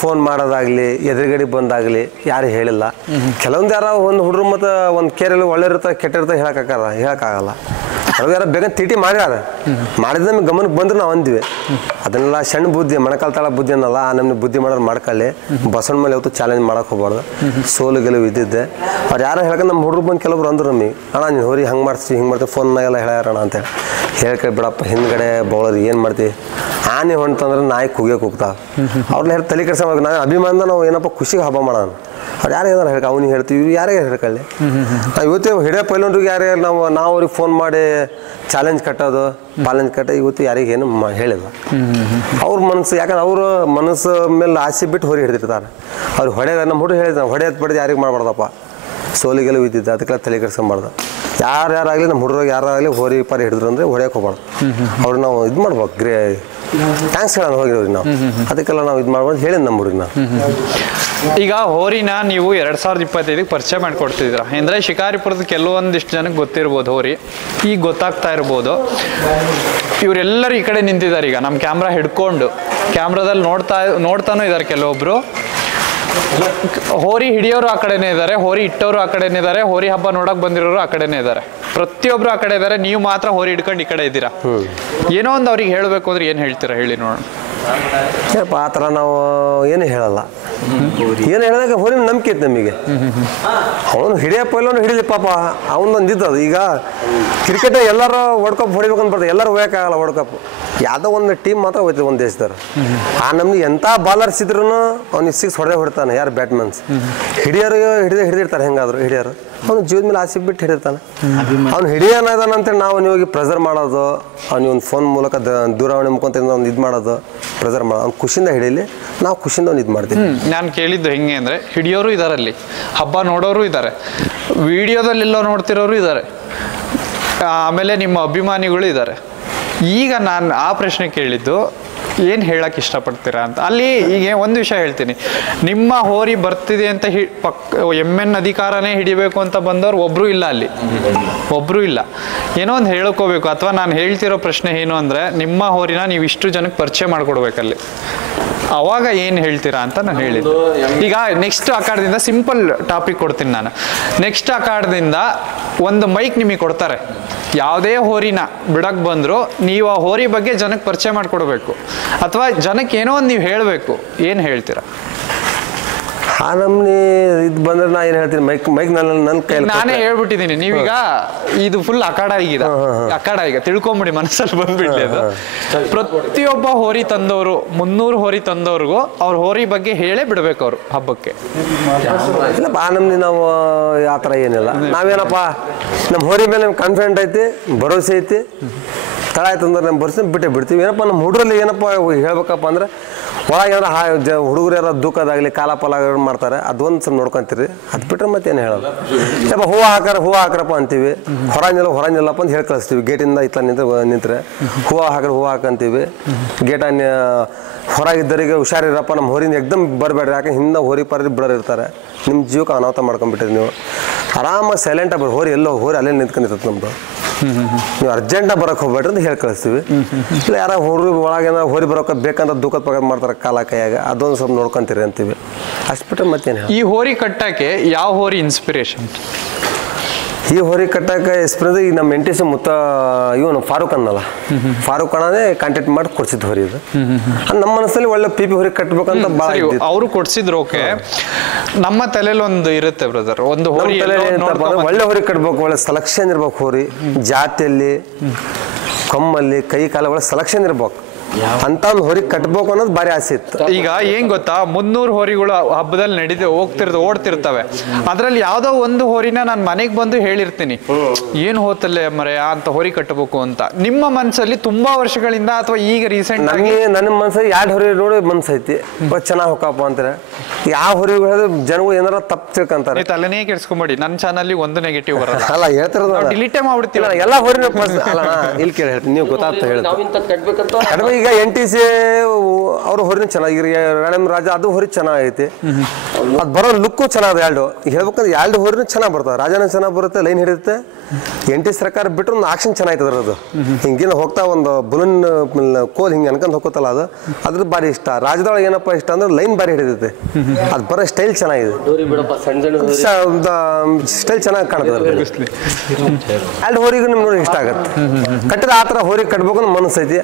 ಫೋನ್ ಮಾಡೋದಾಗ್ಲಿ ಎದುರುಗಡೆ ಬಂದಾಗ್ಲಿ ಯಾರು ಹೇಳಿಲ್ಲ. ಕೆಲವೊಂದು ಯಾರ ಒಂದು ಹುಡುಗರು ಮತ್ತು ಒಂದು ಕೇರಲ್ಲಿ ಒಳ್ಳೆ ಇರ್ತಾರೆ ಕೆಟ್ಟ ಇರ್ತಾರೆ ಹೇಳಕ್ಕಾಗಲ್ಲ. ಅವ್ರು ಯಾರು ಬೇಗ ತೀಟಿ ಮಾಡಿದ ನಮಗೆ ಗಮನಕ್ಕೆ ಬಂದ್ರೆ ನಾವು ಅಂದ್ವಿ. ಅದನ್ನೆಲ್ಲ ಸಣ್ಣ ಬುದ್ಧಿ, ಮೊಣಕಾಲು ತಾಳ ಬುದ್ಧಿ ಅನ್ನಲ್ಲ, ಆ ನಮ್ಗೆ ಬುದ್ಧಿ ಮಾಡೋರು ಮಾಡ್ಕೊಳ್ಳಿ. ಬಸವಣ್ಣ ಮೇಲೆ ಯಾವತ್ತು ಚಾಲೆಂಜ್ ಮಾಡಕ್ಕೆ ಹೋಗ್ಬಾರ್ದು. ಸೋಲು ಗೆಲುವು ಇದ್ದಿದ್ದೆ. ಅವ್ರು ಯಾರು ಹೇಳ್ಕೊಂಡು ನಮ್ಮ ಹುಡುಗರು ಬಂದು ಕೆಲವರು ಅಂದ್ರು ನಮಗೆ, ಅಣ್ಣ ನೀನು ಹೋರಿ ಹಂಗೆ ಮಾಡ್ತೀವಿ ಹಿಂಗೆ ಮಾಡ್ತೀವಿ ಫೋನ್ನಾಗೆಲ್ಲ ಹೇಳ್ಯಾರಣ ಅಂತೇಳಿ. ಹೇಳ್ಕೊ ಬಿಡಪ್ಪ, ಹಿಂದ್ಗಡೆ ಬೌಳರಿ ಏನು ಮಾಡ್ತೀವಿ, ಆನೆ ಹೊಂಟಂದ್ರೆ ನಾಯಿ ಕೂಗೇ ಕೂಗ್ತಾವ. ಅವ್ರನ್ನ ಹೇಳಿ ತಲೆ ಕೆಡ್ಸೋವಾಗ ನಾವು ಅಭಿಮಾನದ ನಾವು ಏನಪ್ಪ ಖುಷಿಗೆ ಹಬ್ಬ ಮಾಡೋಣ. ಅವ್ರು ಯಾರು ಏನಾರು ಹೇಳ್ಕ ಅವ್ನಿಗೆ ಹೇಳ್ತೀವಿ, ಇವ್ರು ಯಾರಿಗೆ ಹೇಳ್ಕೊಳ್ಳಿ. ನಾವು ಇವತ್ತೇ ಹಿಡಿಯೋ ಪೈಲೋನ್ರಿಗೆ ಯಾರೇ ನಾವು ಅವ್ರಿಗೆ ಫೋನ್ ಮಾಡಿ ಚಾಲೆಂಜ್ ಕಟ್ಟೋದು ಇವತ್ತು ಯಾರಿಗೆ ಏನು ಹೇಳಿಲ್ಲ. ಅವ್ರ ಮನಸ್ಸು, ಯಾಕಂದ್ರೆ ಅವ್ರ ಮನಸ್ಸು ಮೇಲೆ ಆಸೆ ಬಿಟ್ಟು ಹೊರಿ ಹಿಡಿದಿರ್ತಾರೆ. ಅವ್ರು ಹೊಡೆಯೋದು ನಮ್ಮ ಹುಡುಗ ಹೇಳಿದ ಹೊಡೆಯೋದು ಬಡ್ದು ಯಾರಿಗೆ ಮಾಡಬಾರ್ದಪ್ಪ, ಸೋಲಿಗೆಲ್ಲ ಇದ್ದಿದ್ದೆ, ಅದಕ್ಕೆಲ್ಲ ತಲೆ ಕೆಡ್ಸ್ಕೊಂಬಾರ್ದು. ಯಾರಾಗಲಿ ನಮ್ಮ ಹುಡುಗರಿಗೆ ಯಾರಾಗಲಿ ಹೋರಿ ಪಾರಿ ಹಿಡಿದ್ರು ಅಂದರೆ ಹೊಡೆಯೋಕೆ ಹೋಗ್ಬಾರ್ದು. ಅವ್ರು ನಾವು ಇದು ಮಾಡ್ಬೇಕು, ಥ್ಯಾಂಕ್ಸ್ ಹೇಳೋಣ ಹೋಗಿರೋರಿ ನಾವು ಅದಕ್ಕೆಲ್ಲ ನಾವು ಇದು ಮಾಡ್ಬೋದು ಹೇಳಿ ನಮ್ಮ ಹುಡುಗಿ ನಾವು. ಈಗ ಹೋರಿನ ನೀವು 2025 ಪರಿಚಯ ಮಾಡಿಕೊಡ್ತಿದ್ದೀರಾ ಅಂದರೆ ಶಿಕಾರಿಪುರದ ಕೆಲವೊಂದಿಷ್ಟು ಜನಕ್ಕೆ ಗೊತ್ತಿರ್ಬೋದು ಹೋರಿ, ಈಗ ಗೊತ್ತಾಗ್ತಾ ಇರ್ಬೋದು. ಇವರೆಲ್ಲರೂ ಈ ಕಡೆ ನಿಂತಿದ್ದಾರೆ. ಈಗ ನಮ್ಮ ಕ್ಯಾಮ್ರಾ ಹಿಡ್ಕೊಂಡು ಕ್ಯಾಮ್ರಾದಲ್ಲಿ ನೋಡ್ತಾನೂ ಇದ್ದಾರೆ. ಕೆಲವೊಬ್ರು ಹೋರಿ ಹಿಡಿಯೋರು ಆ ಕಡೆನೇ ಇದ್ದಾರೆ, ಹೋರಿ ಇಟ್ಟವರು ಆ ಕಡೆನೇ ಇದ್ದಾರೆ, ಹೋರಿ ಹಬ್ಬ ನೋಡಕ್ ಬಂದಿರೋರು ಆ ಕಡೆನೇ ಇದ್ದಾರೆ. ಪ್ರತಿಯೊಬ್ರು ಆ ಕಡೆ ಇದ್ದಾರೆ, ನೀವು ಮಾತ್ರ ಹೋರಿ ಹಿಡ್ಕೊಂಡು ಈ ಕಡೆ ಇದ್ದೀರಾ. ಏನೋ ಒಂದು ಅವ್ರಿಗೆ ಹೇಳಬೇಕು ಅಂದ್ರೆ ಏನು ಹೇಳ್ತೀರಾ ಹೇಳಿ ನೋಡೋಣ. ಆ ಥರ ನಾವು ಏನು ಹೇಳಲ್ಲ. ಏನು ಹೇಳಿದಾಗ ಹೋರಿ ನಂಬಿಕೆ ಐತೆ ನಮಗೆ. ಅವನು ಹಿಡಿಯಪ್ಪ ಇಲ್ಲ ಹಿಡಿಲಿ ಪಾಪ ಅವನೊಂದು ಇದ್ದದು. ಈಗ ಕ್ರಿಕೆಟ್ ಎಲ್ಲರೂ ವರ್ಲ್ಡ್ ಕಪ್ ಹೊಡಿಬೇಕಂತ ಬರ್ತದೆ, ಎಲ್ಲರೂ ಹೋಗೋಕ್ಕಾಗಲ್ಲ ವರ್ಲ್ಡ್ ಕಪ್. ಯಾವುದೋ ಒಂದು ಟೀಮ್ ಮಾತ್ರ ಹೋಯ್ತದೆ ಒಂದು ದೇಶದವ್ರು. ಆ ನಮ್ಗೆ ಎಂಥ ಬಾಲರ್ಸ್ ಇದ್ರೂ ಅವ್ನಿಗೆ 6 ಹೊಡ್ತಾನೆ. ಯಾರು ಬ್ಯಾಟ್ಮನ್ಸ್ ಹಿಡಿಯೋರು ಹಿಡಿದಿರ್ತಾರೆ. ಹೆಂಗಾದ್ರು ಹಿಡಿಯೋರು ಅವ್ನು ಜೀವದ ಮೇಲೆ ಆಸೆ ಬಿಟ್ಟು ಹಿಡಿರ್ತಾನೆ. ಅವ್ನು ಹಿಡಿಯೋನದಾನಂತೇಳಿ ನಾವು ನೀವು ಪ್ರೆಸರ್ ಮಾಡೋದು, ಅವ್ನಿಗೆ ಒಂದು ಫೋನ್ ಮೂಲಕ ದೂರವಾಣಿ ಮುಖಾಂತರ ಒಂದು ಇದು ಮಾಡೋದು, ಪ್ರೆಸರ್ ಮಾಡೋದು. ಅವ್ನು ಖುಷಿಯಿಂದ ಹಿಡೀಲಿ, ನಾವು ಖುಷಿಯಿಂದ ಅವ್ನು ಇದು ಮಾಡ್ತೀವಿ. ನಾನು ಕೇಳಿದ್ದು ಹೆಂಗೆ ಅಂದರೆ ಹಿಡಿಯೋರು ಇದ್ದಾರೆ, ಅಲ್ಲಿ ಹಬ್ಬ ನೋಡೋರು ಇದ್ದಾರೆ, ವಿಡಿಯೋದಲ್ಲೆಲ್ಲೋ ನೋಡ್ತಿರೋರು ಇದ್ದಾರೆ, ಆಮೇಲೆ ನಿಮ್ಮ ಅಭಿಮಾನಿಗಳು ಇದ್ದಾರೆ. ಈಗ ನಾನು ಆ ಪ್ರಶ್ನೆ ಕೇಳಿದ್ದು ಏನು ಹೇಳಕ್ಕೆ ಇಷ್ಟಪಡ್ತೀರಾ ಅಂತ. ಅಲ್ಲಿ ಈಗ ಒಂದು ವಿಷಯ ಹೇಳ್ತೀನಿ, ನಿಮ್ಮ ಹೋರಿ ಬರ್ತಿದೆ ಅಂತ MN ಅಧಿಕಾರನೇ ಹಿಡಿಬೇಕು ಅಂತ ಬಂದವ್ರು ಒಬ್ಬರು ಇಲ್ಲ, ಅಲ್ಲಿ ಒಬ್ಬರು ಇಲ್ಲ. ಏನೋ ಒಂದು ಹೇಳ್ಕೋಬೇಕು. ಅಥವಾ ನಾನು ಹೇಳ್ತಿರೋ ಪ್ರಶ್ನೆ ಏನು ಅಂದರೆ, ನಿಮ್ಮ ಹೋರಿನ ನೀವು ಇಷ್ಟು ಜನಕ್ಕೆ ಪರಿಚಯ ಮಾಡಿಕೊಡ್ಬೇಕಲ್ಲಿ. ಅವಾಗ ಏನು ಹೇಳ್ತೀರಾ ಅಂತ ನಾನು ಹೇಳಿದ್ದು. ಈಗ ನೆಕ್ಸ್ಟ್ ಅಖಾಡದಿಂದ ಸಿಂಪಲ್ ಟಾಪಿಕ್ ಕೊಡ್ತೀನಿ ನಾನು. ನೆಕ್ಸ್ಟ್ ಅಖಾಡದಿಂದ ಒಂದು ಮೈಕ್ ನಿಮಗೆ ಕೊಡ್ತಾರೆ. ಯಾವುದೇ ಹೋರಿನ ಬಿಡಕ್ಕೆ ಬಂದರೂ ನೀವು ಆ ಹೋರಿ ಬಗ್ಗೆ ಜನಕ್ಕೆ ಪರಿಚಯ ಮಾಡಿಕೊಡ್ಬೇಕು, ಅಥವಾ ಜನಕ್ಕೆ ಏನೋ ಒಂದು ನೀವು ಹೇಳಬೇಕು. ಏನು ಹೇಳ್ತೀರಾ? ಆ ನಮ್ನಿ ಇದು ಬಂದ್ರೆ ನಾ ಏನು ಹೇಳ್ತೀನಿ, ಮೈಕ್ ನನ್ನ ಕೈಯಲ್ಲಿ ನಾನೇ ಹೇಳ್ಬಿಟ್ಟಿದ್ದೀನಿ. ನೀವೀಗ ಇದು ಫುಲ್ ಅಖಾಡ ಈಗ ತಿಳ್ಕೊಂಬಿಡಿ, ಮನಸ್ಸಲ್ಲಿ ಬಂದ್ಬಿಡ್ಲಿ ಅದು. ಪ್ರತಿಯೊಬ್ಬ ಹೋರಿ ತಂದವರು 300 ಹೋರಿ ತಂದವ್ರಿಗೂ ಅವ್ರ ಹೋರಿ ಬಗ್ಗೆ ಹೇಳೇ ಬಿಡ್ಬೇಕು ಅವರು ಹಬ್ಬಕ್ಕೆ. ಇಲ್ಲ ಆ ನಮ್ನಿ ನಾವು ಆ ಥರ ಏನಿಲ್ಲ. ನಾವೇನಪ್ಪ ನಮ್ಮ ಹೋರಿ ಮೇಲೆ ನಮ್ಗೆ ಕಾನ್ಫಿಡೆಂಟ್ ಐತಿ, ಭರವಸೆ ಐತಿ. ತಡ ಆಯ್ತು ಅಂದ್ರೆ ನಮ್ಮ ಭರವಸೆ ಬಿಡ್ತೀವಿ. ಏನಪ್ಪ ನಮ್ಮ ಹುಡುಗರಲ್ಲಿ ಏನಪ್ಪ ಹೇಳ್ಬೇಕಪ್ಪ ಅಂದ್ರೆ ಒಳಗೆ ಏನಾರ ಹುಡುಗರು ಯಾರು ದುಃಖದಾಗಲಿ ಕಾಲ ಪಾಲ ಮಾಡ್ತಾರೆ, ಅದೊಂದು ಸ್ವಲ್ಪ ನೋಡ್ಕೊಂತೀರಿ. ಅದು ಬಿಟ್ರೆ ಮತ್ತೇನು ಹೇಳೋದು. ಯಪ್ಪ ಹೂವು ಹಾಕ್ರಪ್ಪ ಅಂತೀವಿ, ಹೊರನಿಲ್ಲಪ್ಪ ಅಂತ ಹೇಳಿ ಕಳಿಸ್ತೀವಿ. ಗೇಟಿಂದ ಇತ್ಲ ನಿಂತರೆ ಹೂವು ಹಾಕಂತೀವಿ. ಗೇಟ ಹೊರಗಿದ್ದರಿಗೆ ಹುಷಾರಿರಪ್ಪ, ನಮ್ಮ ಹೋರಿಂದ ಎಕ್ದಮ್ ಬರಬೇಡ್ರಿ, ಯಾಕೆ ಹಿಂದೆ ಹೋರಿ ಪಾರಿ ಬಿಡೋರು ಇರ್ತಾರೆ, ನಿಮ್ಮ ಜೀವಕ್ಕೆ ಅನಾಹುತ ಮಾಡ್ಕೊಂಡ್ಬಿಟ್ಟಿರಿ. ನೀವು ಆರಾಮಾಗಿ ಸೈಲೆಂಟಾಗಿ ಬರ್ರಿ, ಹೋರಿ ಅಲ್ಲೇ ನಿಂತ್ಕೊಂಡಿರ್ತದೆ ನಮ್ಮದು. ನೀವು ಅರ್ಜೆಂಟಾಗಿ ಬರೋಕೆ ಹೋಗ್ಬೇಡ್ರಿ ಅಂತ ಹೇಳಿ ಕಳಿಸ್ತೀವಿ. ಇಲ್ಲ ಯಾರ ಒಳಗೆ ಹೋರಿ ಬರೋಕೆ ಬೇಕಂತ ದುಃಖದ ಪಕ್ಕ ಮಾಡ್ತಾರೆ ಕಾಲ ಕೈಯಾಗ, ಅದೊಂದು ಸ್ವಲ್ಪ ನೋಡ್ಕೊಂತೀರಿ ಅಂತೀವಿ. ಅಷ್ಟು ಬಿಟ್ಟರೆ ಮತ್ತೇನು. ಈ ಹೋರಿ ಕಟ್ಟಕ್ಕೆ ಯಾವ ಹೋರಿ ಇನ್ಸ್ಪಿರೇಷನ್? ಈ ಹೋರಿ ಕಟ್ಟಕ್ಕೆ ಎಸ್ಪ್ರೆದು ಈಗ ನಮ್ಮ NTC ಮುತ್ತ ಇವನು ಫಾರೂಕ್ ಅನ್ನಲ್ಲ, ಫಾರೂಕ್ ಅಣ್ಣನೇ ಕಾಂಟ್ಯಾಕ್ಟ್ ಮಾಡಿ ಕೊಡ್ಸಿದ್ದು ಹೋರಿ ಇದು. ನಮ್ಮ ಮನಸ್ಸಲ್ಲಿ ಒಳ್ಳೆ PP ಹೋರಿ ಕಟ್ಬೇಕಂತ ಭಾಳ ಅವರು ಕೊಡ್ಸಿದ್ರು. ಓಕೆ, ನಮ್ಮ ತಲೆಯಲ್ಲಿ ಒಂದು ಇರುತ್ತೆ ಬ್ರದರ್, ಒಂದು ಹೋರಿ ಒಳ್ಳೆ ಹೋರಿ ಕಟ್ಬೇಕು, ಒಳ್ಳೆ ಸೆಲೆಕ್ಷನ್ ಇರ್ಬೇಕು. ಹೋರಿ ಜಾತಿಯಲ್ಲಿ, ಕೊಮ್ಮಲ್ಲಿ, ಕೈ ಕಾಲ ಒಳ್ಳೆ ಸೆಲೆಕ್ಷನ್ ಇರ್ಬೇಕು ಅಂತ ಒಂದು ಹೋರಿ ಕಟ್ಬೇಕು ಅನ್ನೋದು ಭಾರಿ ಆಸೆ ಇತ್ತು. ಈಗ ಏನ್ ಗೊತ್ತಾ, 300 ಹೋರಿಗಳು ಹಬ್ಬದಲ್ಲಿ ಓಡ್ತಿರ್ತವೆ. ಅದ್ರಲ್ಲಿ ಯಾವ್ದೋ ಒಂದು ಹೋರಿನ ನಾನು ಮನೆಗೆ ಬಂದು ಹೇಳಿರ್ತೀನಿ, ಏನ್ ಹೋತಲ್ಲೇ ಮರೆಯ ಅಂತ ಹೋರಿ ಕಟ್ಟಬೇಕು ಅಂತ. ನಿಮ್ಮ ಮನಸ್ಸಲ್ಲಿ ತುಂಬಾ ವರ್ಷಗಳಿಂದ ಅಥವಾ ಈಗ ರೀಸೆಂಟ್ ಆಗಿ? ನನ್ನ ಮನಸ್ಸಲ್ಲಿ 2 ಹೋರಿ ನೋಡಿ ಮನ್ಸೈತಿ, ಚೆನ್ನಾಗಿ ಹೋಗಪ್ಪ ಅಂತಾರೆ. ಯಾವ ಹೋರಿ ಜನಗಳು ಏನಾರ ತಪ್ಪು ತಿಳ್ಕೊಂತಾರೆ. ತಲೆನೇ ಕೆಡ್ಸ್ಕೊಂಬೇಡಿ, ನನ್ನ ಚಾನಲ್ಲಿ ಒಂದು ನೆಗೆಟಿವ್ ಬರಲ್ಲ. ಅಲ್ಲ ಹೇಳ್ತಿರೋದು ಡಿಲೀಟೇ ಮಾಡ್ಬಿಡ್ತೀವಿ ಎಲ್ಲ ಹೋರಿನ ಅಲ್ಲ. ಇಲ್ಲಿ ಕೇಳಿ ಹೇಳ್ತೀನಿ, ನೀವು ಗೊತ್ತಾಗ್ತಾ ಹೇಳಿ. ಈಗ NTC ಅವ್ರ ಹೊರಿನ ಚೆನ್ನಾಗಿ ರಾಣಮ್ ರಾಜ ಅದು ಹೊರಿ ಚೆನ್ನಾಗೈತಿ. ಅದು ಬರೋ ಲುಕ್ಕು ಚೆನ್ನಾಗಿದೆ. 2 ಹೇಳ್ಬೇಕಂದ್ರೆ 2 ಹೊರಿನೂ ಚೆನ್ನಾಗಿ ಬರ್ತದೆ. ರಾಜನ ಚೆನ್ನಾಗಿ ಬರುತ್ತೆ, ಲೈನ್ ಹಿಡಿಯುತ್ತೆ. NTC ಸರ್ಕಾರ ಬಿಟ್ಟರೆ ಒಂದು ಆಕ್ಷನ್ ಚೆನ್ನಾಗಿರ್ತದೆ. ಅದು ಹಿಂಗೇನು ಹೋಗ್ತಾ ಒಂದು ಬುಲನ್ ಕೋಲ್ ಹಿಂಗೆ ಅನ್ಕೊಂಡ್ ಹೋಗ್ತಲ್ಲ, ಅದ್ರ ಭಾರಿ ಇಷ್ಟ. ರಾಜದೊಳಗೆ ಏನಪ್ಪ ಇಷ್ಟ ಅಂದ್ರೆ ಲೈನ್ ಭಾರಿ ಹಿಡಿದೈತೆ, ಅದು ಬರೋ ಸ್ಟೈಲ್ ಚೆನ್ನಾಗಿದೆ, ಸ್ಟೈಲ್ ಚೆನ್ನಾಗಿ ಕಾಣ್ತದೆ. 2 ಹೋರಿಗೂ ನಿಮ್ಗೆ ನೋಡಿ ಇಷ್ಟ ಆಗುತ್ತೆ. ಕಟ್ಟಿದ ಆ ಥರ ಹೋರಿ ಕಟ್ಬೇಕು ಅನ್ನೋ ಮನಸ್ಸೈತಿ.